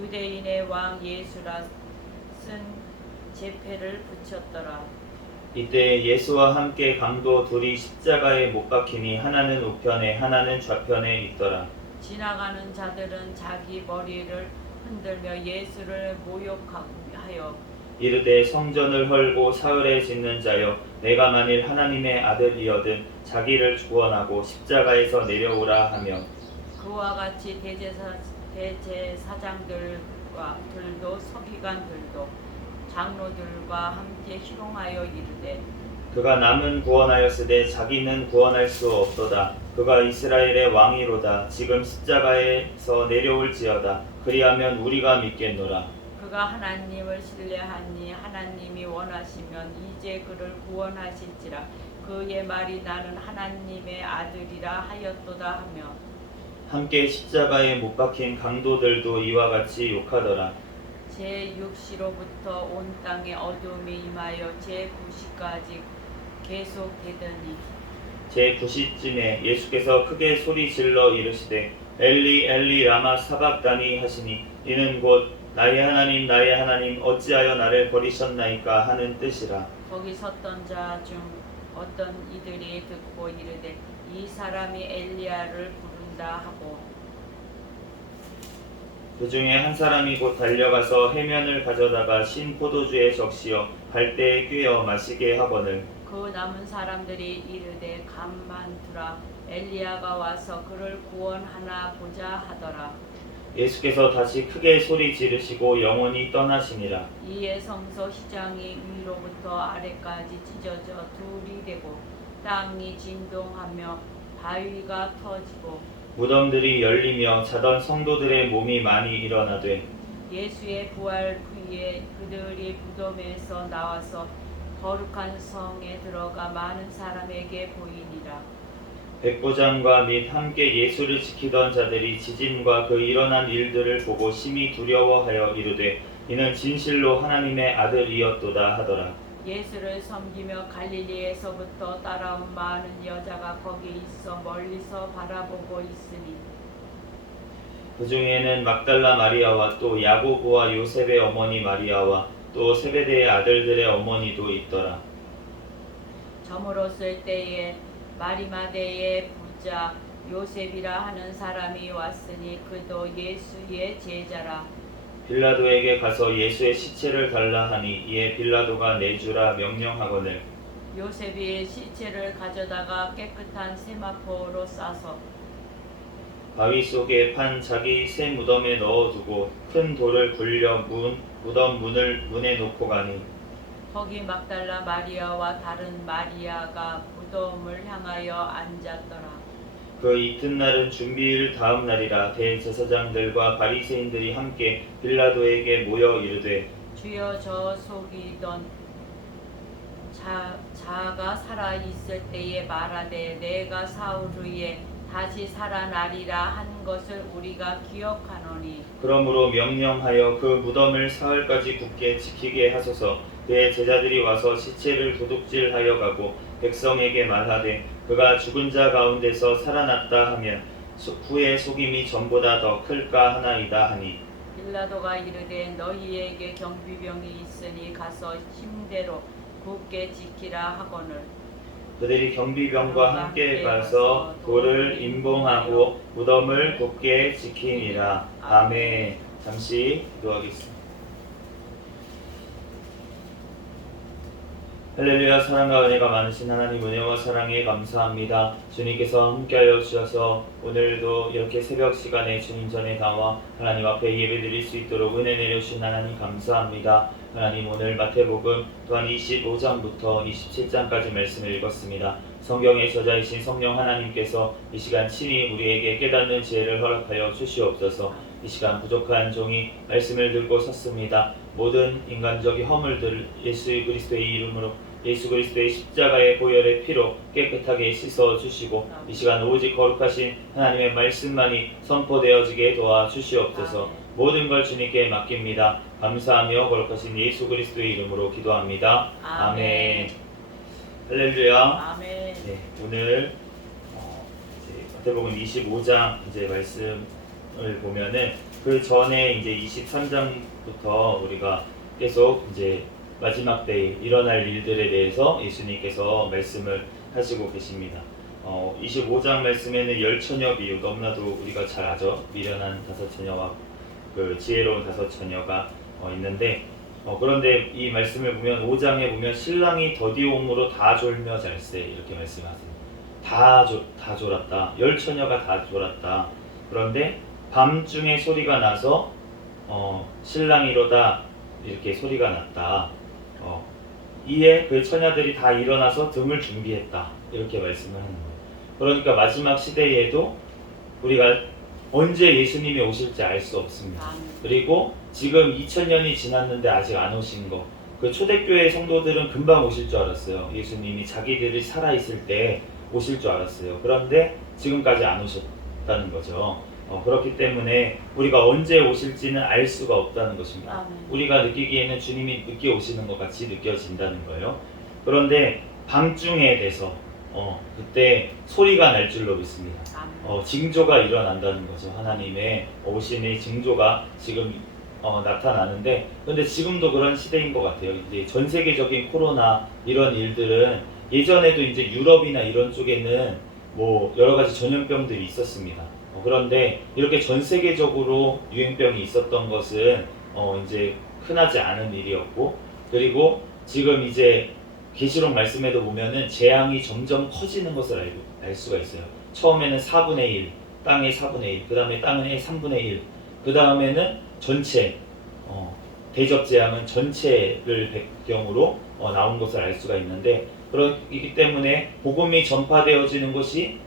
유대인의 왕 예수라 쓴 제패를 붙였더라. 이때 예수와 함께 강도 둘이 십자가에 못 박히니 하나는 우편에 하나는 좌편에 있더라. 지나가는 자들은 자기 머리를 흔들며 예수를 모욕하여 이르되 성전을 헐고 사흘에 짓는 자여 내가 만일 하나님의 아들이어든 자기를 구원하고 십자가에서 내려오라 하며 그와 같이 대제사장들과 들도 서기관들도 장로들과 함께 희롱하여 이르되 그가 남은 구원하였으되 자기는 구원할 수 없도다. 그가 이스라엘의 왕이로다. 지금 십자가에서 내려올지어다. 그리하면 우리가 믿겠노라. 그가 하나님을 신뢰하니 하나님이 원하시면 이제 그를 구원하실지라. 그의 말이 나는 하나님의 아들이라 하였도다 하며 함께 십자가에 못 박힌 강도들도 이와 같이 욕하더라. 제6시로부터 온 땅에 어둠이 임하여 제9시까지 계속되더니 제9시쯤에 예수께서 크게 소리 질러 이르시되 엘리 엘리 라마 사박다니 하시니 이는 곧 나의 하나님 어찌하여 나를 버리셨나이까 하는 뜻이라. 거기 섰던 자 중 어떤 이들이 듣고 이르되 이 사람이 엘리야를 된다 하고 그 중에 한 사람이 곧 달려가서 해면을 가져다가 신 포도주에 적시어 갈대에 꿰어 마시게 하거늘 그 남은 사람들이 이르되 가만두라 엘리야가 와서 그를 구원하나 보자 하더라. 예수께서 다시 크게 소리 지르시고 영원히 떠나시니라. 이에 성소 시장이 위로부터 아래까지 찢어져 둘이 되고 땅이 진동하며 바위가 터지고 무덤들이 열리며 자던 성도들의 몸이 많이 일어나되 예수의 부활 후에 그들이 무덤에서 나와서 거룩한 성에 들어가 많은 사람에게 보이니라. 백부장과 및 함께 예수를 지키던 자들이 지진과 그 일어난 일들을 보고 심히 두려워하여 이르되 이는 진실로 하나님의 아들이었도다 하더라. 예수를 섬기며 갈릴리에서부터 따라온 많은 여자가 거기 있어 멀리서 바라보고 있으니 그 중에는 막달라 마리아와 또 야고보와 요셉의 어머니 마리아와 또 세베대의 아들들의 어머니도 있더라. 저물었을 때에 마리마대의 부자 요셉이라 하는 사람이 왔으니 그도 예수의 제자라. 빌라도에게 가서 예수의 시체를 달라 하니 이에 빌라도가 내주라 명령하거늘 요셉이 시체를 가져다가 깨끗한 세마포로 싸서 바위 속에 판 자기 새 무덤에 넣어두고 큰 돌을 굴려 무덤 문에 놓고 가니 거기 막달라 마리아와 다른 마리아가 무덤을 향하여 앉았더라. 그 이튿날은 준비일 다음 날이라 대제사장들과 바리새인들이 함께 빌라도에게 모여 이르되 주여 저 속이던 자가 살아 있을 때에 말하되 내가 사흘 후에 다시 살아나리라 한 것을 우리가 기억하노니 그러므로 명령하여 그 무덤을 사흘까지 굳게 지키게 하소서. 그의 제자들이 와서 시체를 도둑질하여 가고 백성에게 말하되 그가 죽은 자 가운데서 살아났다 하면 후에 속임이 전보다 더 클까 하나이다 하니 빌라도가 이르되 너희에게 경비병이 있으니 가서 침대로 굳게 지키라 하거늘 그들이 경비병과 함께 가서 돌을 임봉하고 무덤을 굳게 지키니라. 아멘. 잠시 기도하겠습니다. 할렐루야. 사랑과 은혜가 많으신 하나님 은혜와 사랑에 감사합니다. 주님께서 함께하여 주셔서 오늘도 이렇게 새벽 시간에 주님 전에 나와 하나님 앞에 예배드릴 수 있도록 은혜 내려주신 하나님 감사합니다. 하나님 오늘 마태복음 또한 25장부터 27장까지 말씀을 읽었습니다. 성경의 저자이신 성령 하나님께서 이 시간 친히 우리에게 깨닫는 지혜를 허락하여 주시옵소서. 이 시간 부족한 종이 말씀을 들고 섰습니다. 모든 인간적인 허물들 예수 그리스도의 이름으로 예수 그리스도의 십자가의 보혈의 피로 깨끗하게 씻어 주시고 이 시간 오직 거룩하신 하나님의 말씀만이 선포되어지게 도와 주시옵소서. 모든 걸 주님께 맡깁니다. 감사하며 거룩하신 예수 그리스도의 이름으로 기도합니다. 아멘. 할렐루야. 아멘. 네, 오늘 이제 마태복음 25장 이제 말씀을 보면은 그 전에 이제 23장부터 우리가 계속 이제 마지막 때에 일어날 일들에 대해서 예수님께서 말씀을 하시고 계십니다. 25장 말씀에는 열처녀 비유 너무나도 우리가 잘 아죠. 미련한 다섯 처녀와 그 지혜로운 다섯 처녀가 있는데 그런데 이 말씀을 보면 5장에 보면 신랑이 더디옴으로 다 졸며 잘세 이렇게 말씀하세요. 다 졸았다. 열 처녀가 다 졸았다. 그런데 밤중에 소리가 나서 신랑이로다 이렇게 소리가 났다. 이에 그 처녀들이 다 일어나서 등을 준비했다. 이렇게 말씀을 하는 거예요. 그러니까 마지막 시대에도 우리가 언제 예수님이 오실지 알 수 없습니다. 그리고 지금 2000년이 지났는데 아직 안 오신 거. 그 초대교회 성도들은 금방 오실 줄 알았어요. 예수님이 자기들이 살아있을 때 오실 줄 알았어요. 그런데 지금까지 안 오셨다는 거죠. 그렇기 때문에 우리가 언제 오실지는 알 수가 없다는 것입니다. 우리가 느끼기에는 주님이 늦게 오시는 것 같이 느껴진다는 거예요. 그런데 밤중에 돼서 그때 소리가 날 줄로 믿습니다. 징조가 일어난다는 거죠. 하나님의 오심의 징조가 지금 나타나는데, 근데 지금도 그런 시대인 것 같아요. 이제 전 세계적인 코로나 이런 일들은 예전에도 이제 유럽이나 이런 쪽에는 뭐 여러 가지 전염병들이 있었습니다. 그런데 이렇게 전 세계적으로 유행병이 있었던 것은 이제 흔하지 않은 일이었고, 그리고 지금 이제 계시록 말씀에도 보면은 재앙이 점점 커지는 것을 알 수가 있어요. 처음에는 4분의 1, 땅의 4분의 1, 그 다음에 땅의 3분의 1, 그 다음에는 전체, 대접 재앙은 전체를 배경으로 나온 것을 알 수가 있는데, 그렇기 때문에 복음이 전파되어지는 것이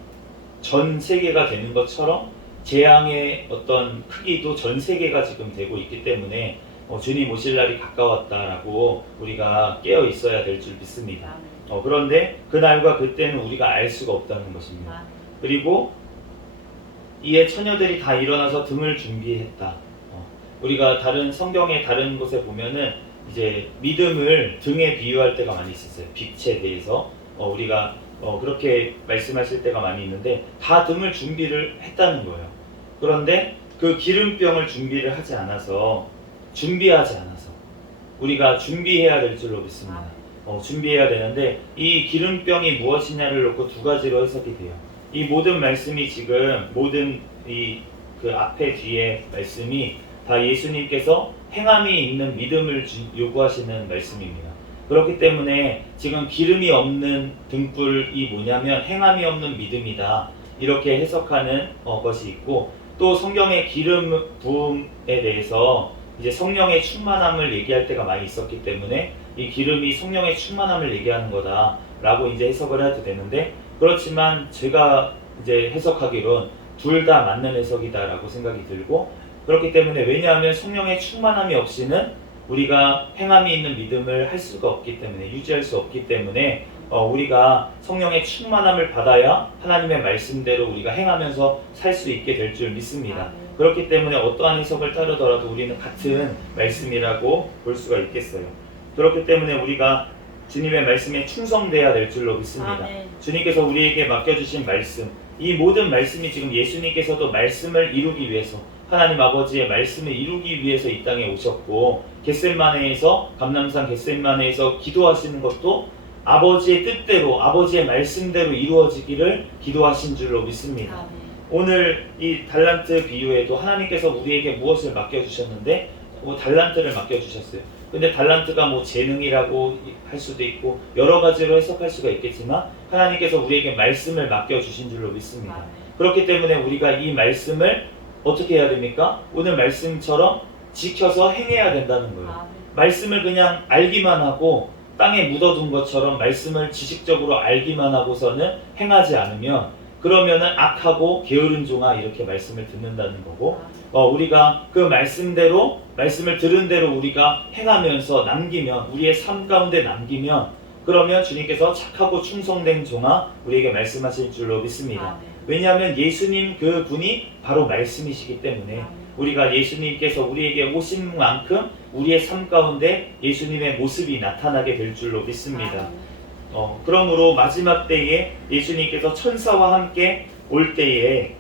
전 세계가 되는 것처럼 재앙의 어떤 크기도 전 세계가 지금 되고 있기 때문에 주님 오실 날이 가까웠다라고 우리가 깨어 있어야 될 줄 믿습니다. 그런데 그날과 그때는 우리가 알 수가 없다는 것입니다. 그리고 이에 처녀들이 다 일어나서 등을 준비했다. 우리가 다른 성경의 다른 곳에 보면은 이제 믿음을 등에 비유할 때가 많이 있었어요. 빛에 대해서 우리가 그렇게 말씀하실 때가 많이 있는데, 다 등을 준비를 했다는 거예요. 그런데 그 기름병을 준비를 하지 않아서, 준비하지 않아서 우리가 준비해야 될 줄로 믿습니다. 준비해야 되는데, 이 기름병이 무엇이냐를 놓고 두 가지로 해석이 돼요. 이 모든 말씀이 지금 모든 그 앞에 뒤에 말씀이 다 예수님께서 행함이 있는 믿음을 요구하시는 말씀입니다. 그렇기 때문에 지금 기름이 없는 등불이 뭐냐면 행함이 없는 믿음이다, 이렇게 해석하는 것이 있고, 또 성경의 기름 부음에 대해서 이제 성령의 충만함을 얘기할 때가 많이 있었기 때문에 이 기름이 성령의 충만함을 얘기하는 거다라고 이제 해석을 해도 되는데, 그렇지만 제가 이제 해석하기론 둘 다 맞는 해석이다라고 생각이 들고, 그렇기 때문에, 왜냐하면 성령의 충만함이 없이는 우리가 행함이 있는 믿음을 할 수가 없기 때문에, 유지할 수 없기 때문에 우리가 성령의 충만함을 받아야 하나님의 말씀대로 우리가 행하면서 살 수 있게 될 줄 믿습니다. 그렇기 때문에 어떠한 해석을 따르더라도 우리는 같은 말씀이라고 볼 수가 있겠어요. 그렇기 때문에 우리가 주님의 말씀에 충성돼야 될 줄로 믿습니다. 주님께서 우리에게 맡겨주신 말씀, 이 모든 말씀이 지금 예수님께서도 말씀을 이루기 위해서, 하나님 아버지의 말씀을 이루기 위해서 이 땅에 오셨고, 겟셋마네에서, 감람산 겟셋마네에서 기도하시는 것도 아버지의 뜻대로, 아버지의 말씀대로 이루어지기를 기도하신 줄로 믿습니다. 오늘 이 달란트 비유에도 하나님께서 우리에게 무엇을 맡겨주셨는데, 달란트를 맡겨주셨어요. 근데 달란트가 뭐 재능이라고 할 수도 있고 여러 가지로 해석할 수가 있겠지만, 하나님께서 우리에게 말씀을 맡겨주신 줄로 믿습니다. 그렇기 때문에 우리가 이 말씀을 어떻게 해야 됩니까? 오늘 말씀처럼 지켜서 행해야 된다는 거예요. 말씀을 그냥 알기만 하고 땅에 묻어둔 것처럼 말씀을 지식적으로 알기만 하고서는 행하지 않으면, 그러면은 악하고 게으른 종아, 이렇게 말씀을 듣는다는 거고, 우리가 그 말씀대로, 말씀을 들은 대로 우리가 행하면서 남기면, 우리의 삶 가운데 남기면, 그러면 주님께서 착하고 충성된 종아, 우리에게 말씀하실 줄로 믿습니다. 왜냐하면 예수님 그 분이 바로 말씀이시기 때문에, 우리가 예수님께서 우리에게 오신 만큼 우리의 삶 가운데 예수님의 모습이 나타나게 될 줄로 믿습니다. 그러므로 마지막 때에 예수님께서 천사와 함께 올 때에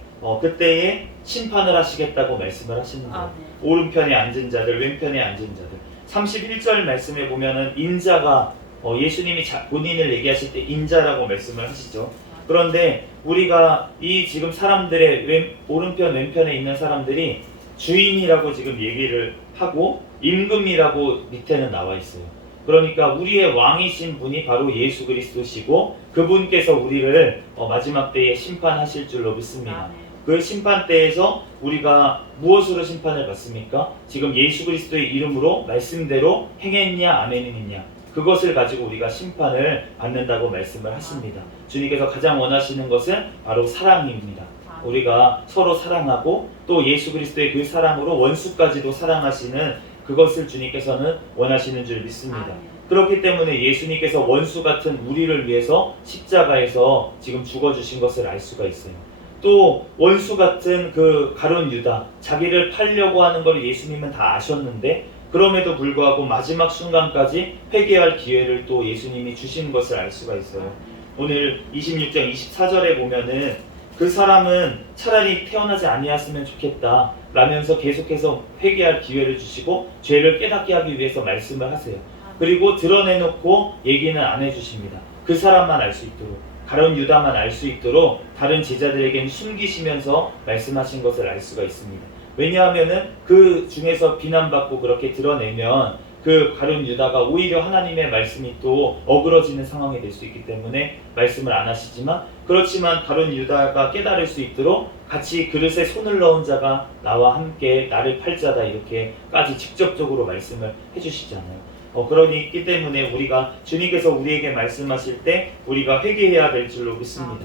그때에 심판을 하시겠다고 말씀을 하시는 거예요. 오른편에 앉은 자들, 왼편에 앉은 자들. 31절 말씀에 보면은 인자가, 예수님이 본인을 얘기하실 때 인자라고 말씀을 하시죠. 그런데 우리가 이 지금 사람들의 오른편 왼편에 있는 사람들이 주인이라고 지금 얘기를 하고 임금이라고 밑에는 나와 있어요. 그러니까 우리의 왕이신 분이 바로 예수 그리스도시고, 그분께서 우리를 마지막 때에 심판하실 줄로 믿습니다. 그 심판 때에서 우리가 무엇으로 심판을 받습니까? 지금 예수 그리스도의 이름으로 말씀대로 행했냐 안 했느냐, 그것을 가지고 우리가 심판을 받는다고 말씀을 하십니다. 주님께서 가장 원하시는 것은 바로 사랑입니다. 우리가 서로 사랑하고 또 예수 그리스도의 그 사랑으로 원수까지도 사랑하시는 그것을 주님께서는 원하시는 줄 믿습니다. 그렇기 때문에 예수님께서 원수 같은 우리를 위해서 십자가에서 지금 죽어주신 것을 알 수가 있어요. 또 원수 같은 그 가룟 유다, 자기를 팔려고 하는 걸 예수님은 다 아셨는데, 그럼에도 불구하고 마지막 순간까지 회개할 기회를 또 예수님이 주신 것을 알 수가 있어요. 오늘 26장 24절에 보면은 그 사람은 차라리 태어나지 아니었으면 좋겠다 라면서 계속해서 회개할 기회를 주시고 죄를 깨닫게 하기 위해서 말씀을 하세요. 그리고 드러내놓고 얘기는 안 해주십니다. 그 사람만 알 수 있도록. 가룟 유다만 알 수 있도록 다른 제자들에게는 숨기시면서 말씀하신 것을 알 수가 있습니다. 왜냐하면은 그 중에서 비난받고 그렇게 드러내면 그 가룟 유다가 오히려 하나님의 말씀이 또 어그러지는 상황이 될 수 있기 때문에 말씀을 안 하시지만, 그렇지만 가룟 유다가 깨달을 수 있도록 같이 그릇에 손을 넣은 자가 나와 함께 나를 팔자다 이렇게까지 직접적으로 말씀을 해주시잖아요. 그러기 때문에 우리가 주님께서 우리에게 말씀하실 때 우리가 회개해야 될 줄로 믿습니다.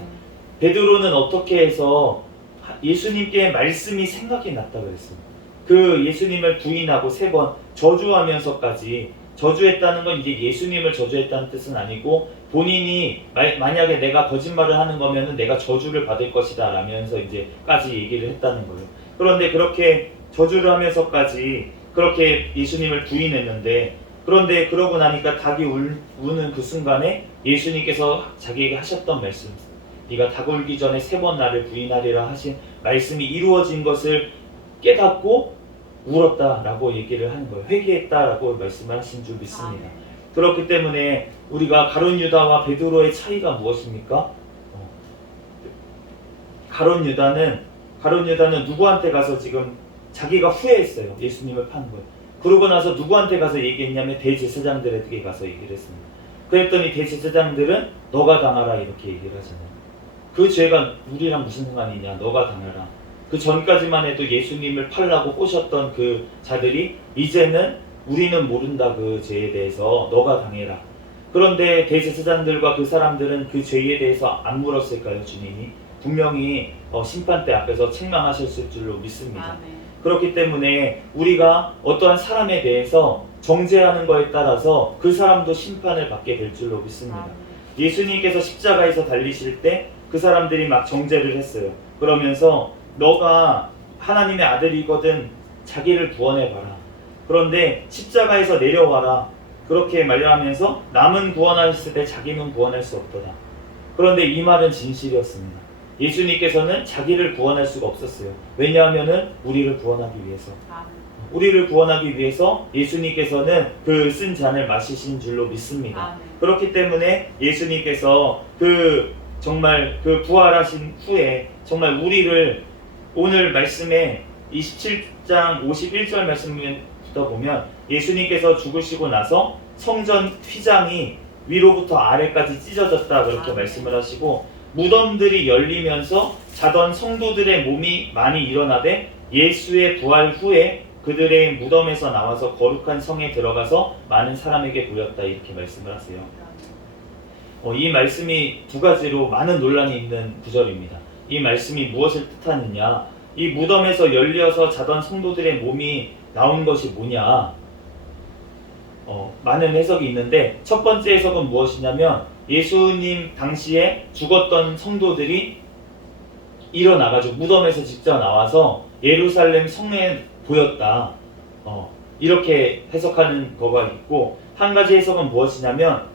베드로는 어떻게 해서 예수님께 말씀이 생각이 났다 그랬어요. 그 예수님을 부인하고 3번 저주하면서까지, 저주했다는 건 이제 예수님을 저주했다는 뜻은 아니고 본인이 만약에 내가 거짓말을 하는 거면은 내가 저주를 받을 것이다 라면서 이제까지 얘기를 했다는 거예요. 그런데 그렇게 저주를 하면서까지 그렇게 예수님을 부인했는데, 그런데 그러고 나니까 닭이 우는 그 순간에 예수님께서 자기에게 하셨던 말씀, 네가 닭 울기 전에 3번 나를 부인하리라 하신 말씀이 이루어진 것을 깨닫고 울었다라고 얘기를 하는 거예요. 회개했다라고 말씀을 하신 줄 믿습니다. 그렇기 때문에 우리가 가룟 유다와 베드로의 차이가 무엇입니까? 가룟 유다는 누구한테 가서 지금 자기가 후회했어요. 예수님을 판 거예요. 그러고 나서 누구한테 가서 얘기했냐면 대제사장들에게 가서 얘기를 했습니다. 그랬더니 대제사장들은 너가 당하라 이렇게 얘기를 하잖아요. 그 죄가 우리랑 무슨 상관이냐, 너가 당하라. 그 전까지만 해도 예수님을 팔라고 꼬셨던 그 자들이 이제는 우리는 모른다 그 죄에 대해서, 너가 당해라. 그런데 대제사장들과 그 사람들은 그 죄에 대해서 안 물었을까요? 주님이 분명히 심판대 앞에서 책망하셨을 줄로 믿습니다. 그렇기 때문에 우리가 어떠한 사람에 대해서 정죄하는 것에 따라서 그 사람도 심판을 받게 될 줄로 믿습니다. 예수님께서 십자가에서 달리실 때 그 사람들이 막 정죄를 했어요. 그러면서 너가 하나님의 아들이거든 자기를 구원해봐라. 그런데 십자가에서 내려와라. 그렇게 말하면서 남은 구원하셨을 때 자기는 구원할 수 없도다. 그런데 이 말은 진실이었습니다. 예수님께서는 자기를 구원할 수가 없었어요. 왜냐하면은 우리를 구원하기 위해서 예수님께서는 그 쓴 잔을 마시신 줄로 믿습니다. 그렇기 때문에 예수님께서 정말 부활하신 후에 정말 우리를, 오늘 말씀에 27장 51절 말씀부터 보면 예수님께서 죽으시고 나서 성전 휘장이 위로부터 아래까지 찢어졌다 그렇게 말씀을 하시고, 무덤들이 열리면서 자던 성도들의 몸이 많이 일어나되 예수의 부활 후에 그들의 무덤에서 나와서 거룩한 성에 들어가서 많은 사람에게 보였다 이렇게 말씀을 하세요. 이 말씀이 2가지로 많은 논란이 있는 구절입니다. 이 말씀이 무엇을 뜻하느냐, 이 무덤에서 열려서 자던 성도들의 몸이 나온 것이 뭐냐, 많은 해석이 있는데, 첫 번째 해석은 무엇이냐면 예수님 당시에 죽었던 성도들이 일어나가지고 무덤에서 직접 나와서 예루살렘 성에 보였다, 이렇게 해석하는 거가 있고, 한 가지 해석은 무엇이냐면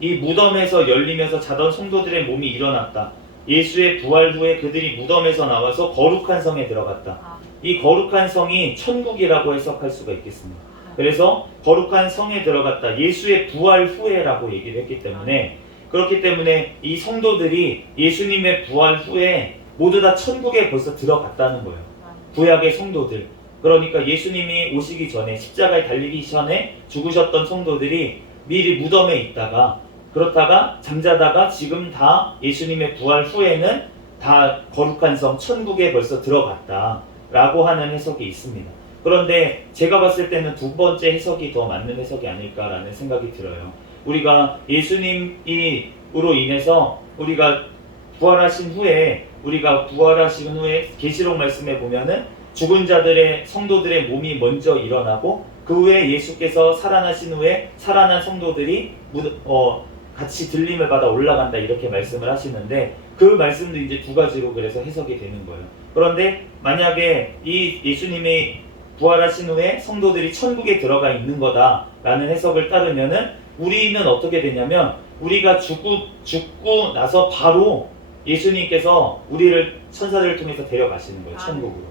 이 무덤에서 열리면서 자던 성도들의 몸이 일어났다. 예수의 부활 후에 그들이 무덤에서 나와서 거룩한 성에 들어갔다. 이 거룩한 성이 천국이라고 해석할 수가 있겠습니다. 그래서 거룩한 성에 들어갔다. 예수의 부활 후에라고 얘기를 했기 때문에, 그렇기 때문에 이 성도들이 예수님의 부활 후에 모두 다 천국에 벌써 들어갔다는 거예요. 구약의 성도들. 그러니까 예수님이 오시기 전에, 십자가에 달리기 전에 죽으셨던 성도들이 미리 무덤에 있다가, 그렇다가 잠자다가 지금 다 예수님의 부활 후에는 다 거룩한 성 천국에 벌써 들어갔다 라고 하는 해석이 있습니다. 그런데 제가 봤을 때는 2번째 해석이 더 맞는 해석이 아닐까라는 생각이 들어요. 우리가 예수님으로 인해서 우리가 부활하신 후에 계시록 말씀에 보면은 죽은 자들의 성도들의 몸이 먼저 일어나고, 그 후에 예수께서 살아나신 후에 살아난 성도들이 같이 들림을 받아 올라간다 이렇게 말씀을 하시는데, 그 말씀도 이제 2가지로 그래서 해석이 되는 거예요. 그런데 만약에 이 예수님이 부활하신 후에 성도들이 천국에 들어가 있는 거다라는 해석을 따르면은 우리는 어떻게 되냐면, 우리가 죽고 나서 바로 예수님께서 우리를 천사들을 통해서 데려가시는 거예요. 천국으로.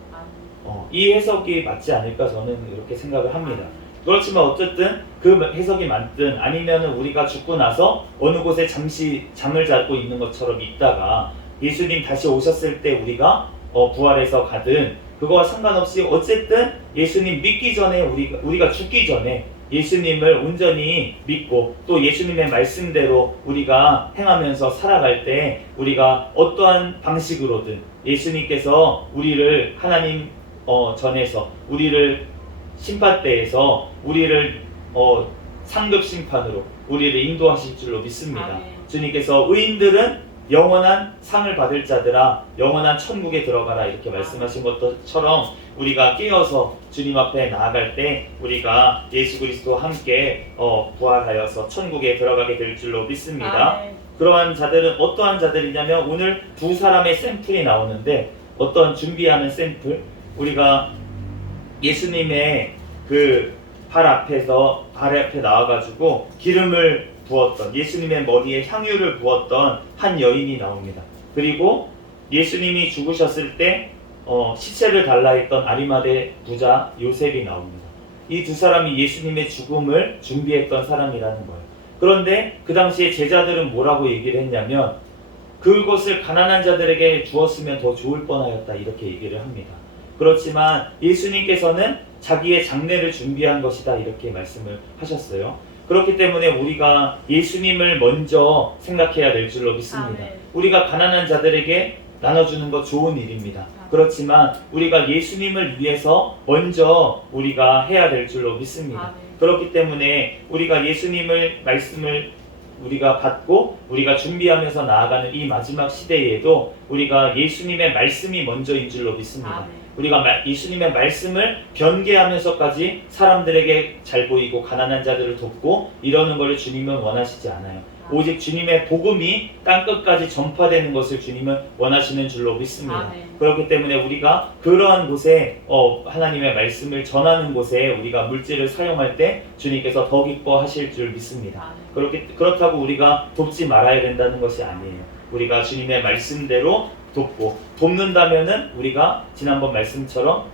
이 해석이 맞지 않을까 저는 이렇게 생각을 합니다. 그렇지만 어쨌든 그 해석이 맞든 아니면 우리가 죽고 나서 어느 곳에 잠시 잠을 자고 있는 것처럼 있다가 예수님 다시 오셨을 때 우리가 부활해서 가든 그거와 상관없이 어쨌든 예수님 믿기 전에 우리가 죽기 전에 예수님을 온전히 믿고 또 예수님의 말씀대로 우리가 행하면서 살아갈 때 우리가 어떠한 방식으로든 예수님께서 우리를 하나님 전에서 우리를 심판대에서 우리를 상급 심판으로 우리를 인도하실 줄로 믿습니다. 아멘. 주님께서 의인들은 영원한 상을 받을 자들아 영원한 천국에 들어가라 이렇게 말씀하신 것처럼 우리가 깨어서 주님 앞에 나아갈 때 우리가 예수 그리스도와 함께 부활하여서 천국에 들어가게 될 줄로 믿습니다. 아멘. 그러한 자들은 어떠한 자들이냐면 오늘 두 사람의 샘플이 나오는데 어떤 준비하는 샘플 우리가 예수님의 그 발 앞에 나와가지고 기름을 부었던 예수님의 머리에 향유를 부었던 한 여인이 나옵니다. 그리고 예수님이 죽으셨을 때 시체를 달라 했던 아리마대 부자 요셉이 나옵니다. 이 두 사람이 예수님의 죽음을 준비했던 사람이라는 거예요. 그런데 그 당시에 제자들은 뭐라고 얘기를 했냐면 그것을 가난한 자들에게 주었으면 더 좋을 뻔하였다 이렇게 얘기를 합니다. 그렇지만 예수님께서는 자기의 장례를 준비한 것이다 이렇게 말씀을 하셨어요. 그렇기 때문에 우리가 예수님을 먼저 생각해야 될 줄로 믿습니다. 아멘. 우리가 가난한 자들에게 나눠주는 것 좋은 일입니다. 그렇지만 우리가 예수님을 위해서 먼저 우리가 해야 될 줄로 믿습니다. 아멘. 그렇기 때문에 우리가 예수님을 말씀을 우리가 받고 우리가 준비하면서 나아가는 이 마지막 시대에도 우리가 예수님의 말씀이 먼저인 줄로 믿습니다. 아멘. 우리가 예수님의 말씀을 변개하면서까지 사람들에게 잘 보이고 가난한 자들을 돕고 이러는 것을 주님은 원하시지 않아요. 오직 주님의 복음이 땅끝까지 전파되는 것을 주님은 원하시는 줄로 믿습니다. 아멘. 그렇기 때문에 우리가 그러한 곳에 하나님의 말씀을 전하는 곳에 우리가 물질을 사용할 때 주님께서 더 기뻐하실 줄 믿습니다. 아멘. 그렇다고 우리가 돕지 말아야 된다는 것이 아니에요. 우리가 주님의 말씀대로 돕고 돕는다면은 우리가 지난번 말씀처럼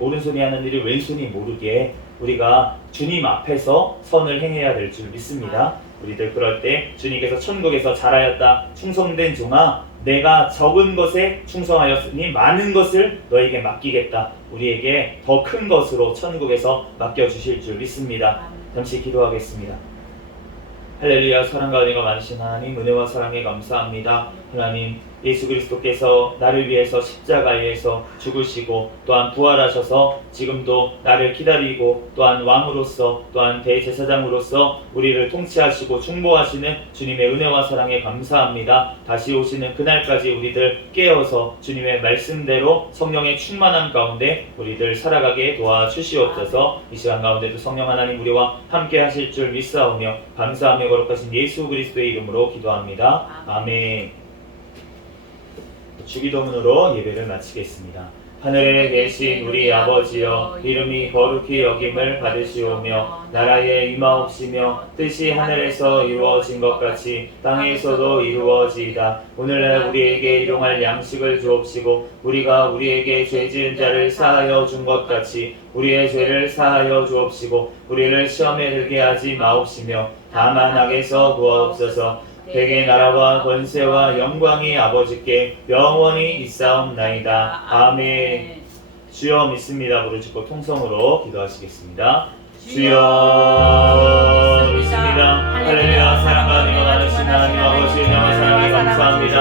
오른손이 하는 일을 왼손이 모르게 우리가 주님 앞에서 선을 행해야 될 줄 믿습니다. 우리들 그럴 때 주님께서 천국에서 잘하였다 충성된 종아 내가 적은 것에 충성하였으니 많은 것을 너에게 맡기겠다. 우리에게 더 큰 것으로 천국에서 맡겨주실 줄 믿습니다. 잠시 기도하겠습니다. 할렐루야. 사랑과 은혜가 많으신 하나님 은혜와 사랑에 감사합니다. 하나님 예수 그리스도께서 나를 위해서 십자가에서 죽으시고 또한 부활하셔서 지금도 나를 기다리고 또한 왕으로서 또한 대제사장으로서 우리를 통치하시고 중보하시는 주님의 은혜와 사랑에 감사합니다. 다시 오시는 그날까지 우리들 깨어서 주님의 말씀대로 성령의 충만함 가운데 우리들 살아가게 도와주시옵소서. 이 시간 가운데도 성령 하나님 우리와 함께 하실 줄 믿사오며 감사하며 거룩하신 예수 그리스도의 이름으로 기도합니다. 아멘. 주기도문으로 예배를 마치겠습니다. 하늘에 계신 우리 아버지여 이름이 거룩히 여김을 받으시오며 나라에 임하옵시며 뜻이 하늘에서 이루어진 것 같이 땅에서도 이루어지이다. 오늘날 우리에게 일용할 양식을 주옵시고 우리가 우리에게 죄 지은 자를 사하여 준 것 같이 우리의 죄를 사하여 주옵시고 우리를 시험에 들게 하지 마옵시며 다만 악에서 구하옵소서. 대개 나라와 권세와 영광이 아버지께 영원히 있사옵나이다. 아멘. 주여 믿습니다. 부르짖고 통성으로 기도하시겠습니다. 주여 믿습니다. 할렐루야. 사랑과 은혜가 많으신 하나님 아버지 은혜와 사랑에 감사합니다.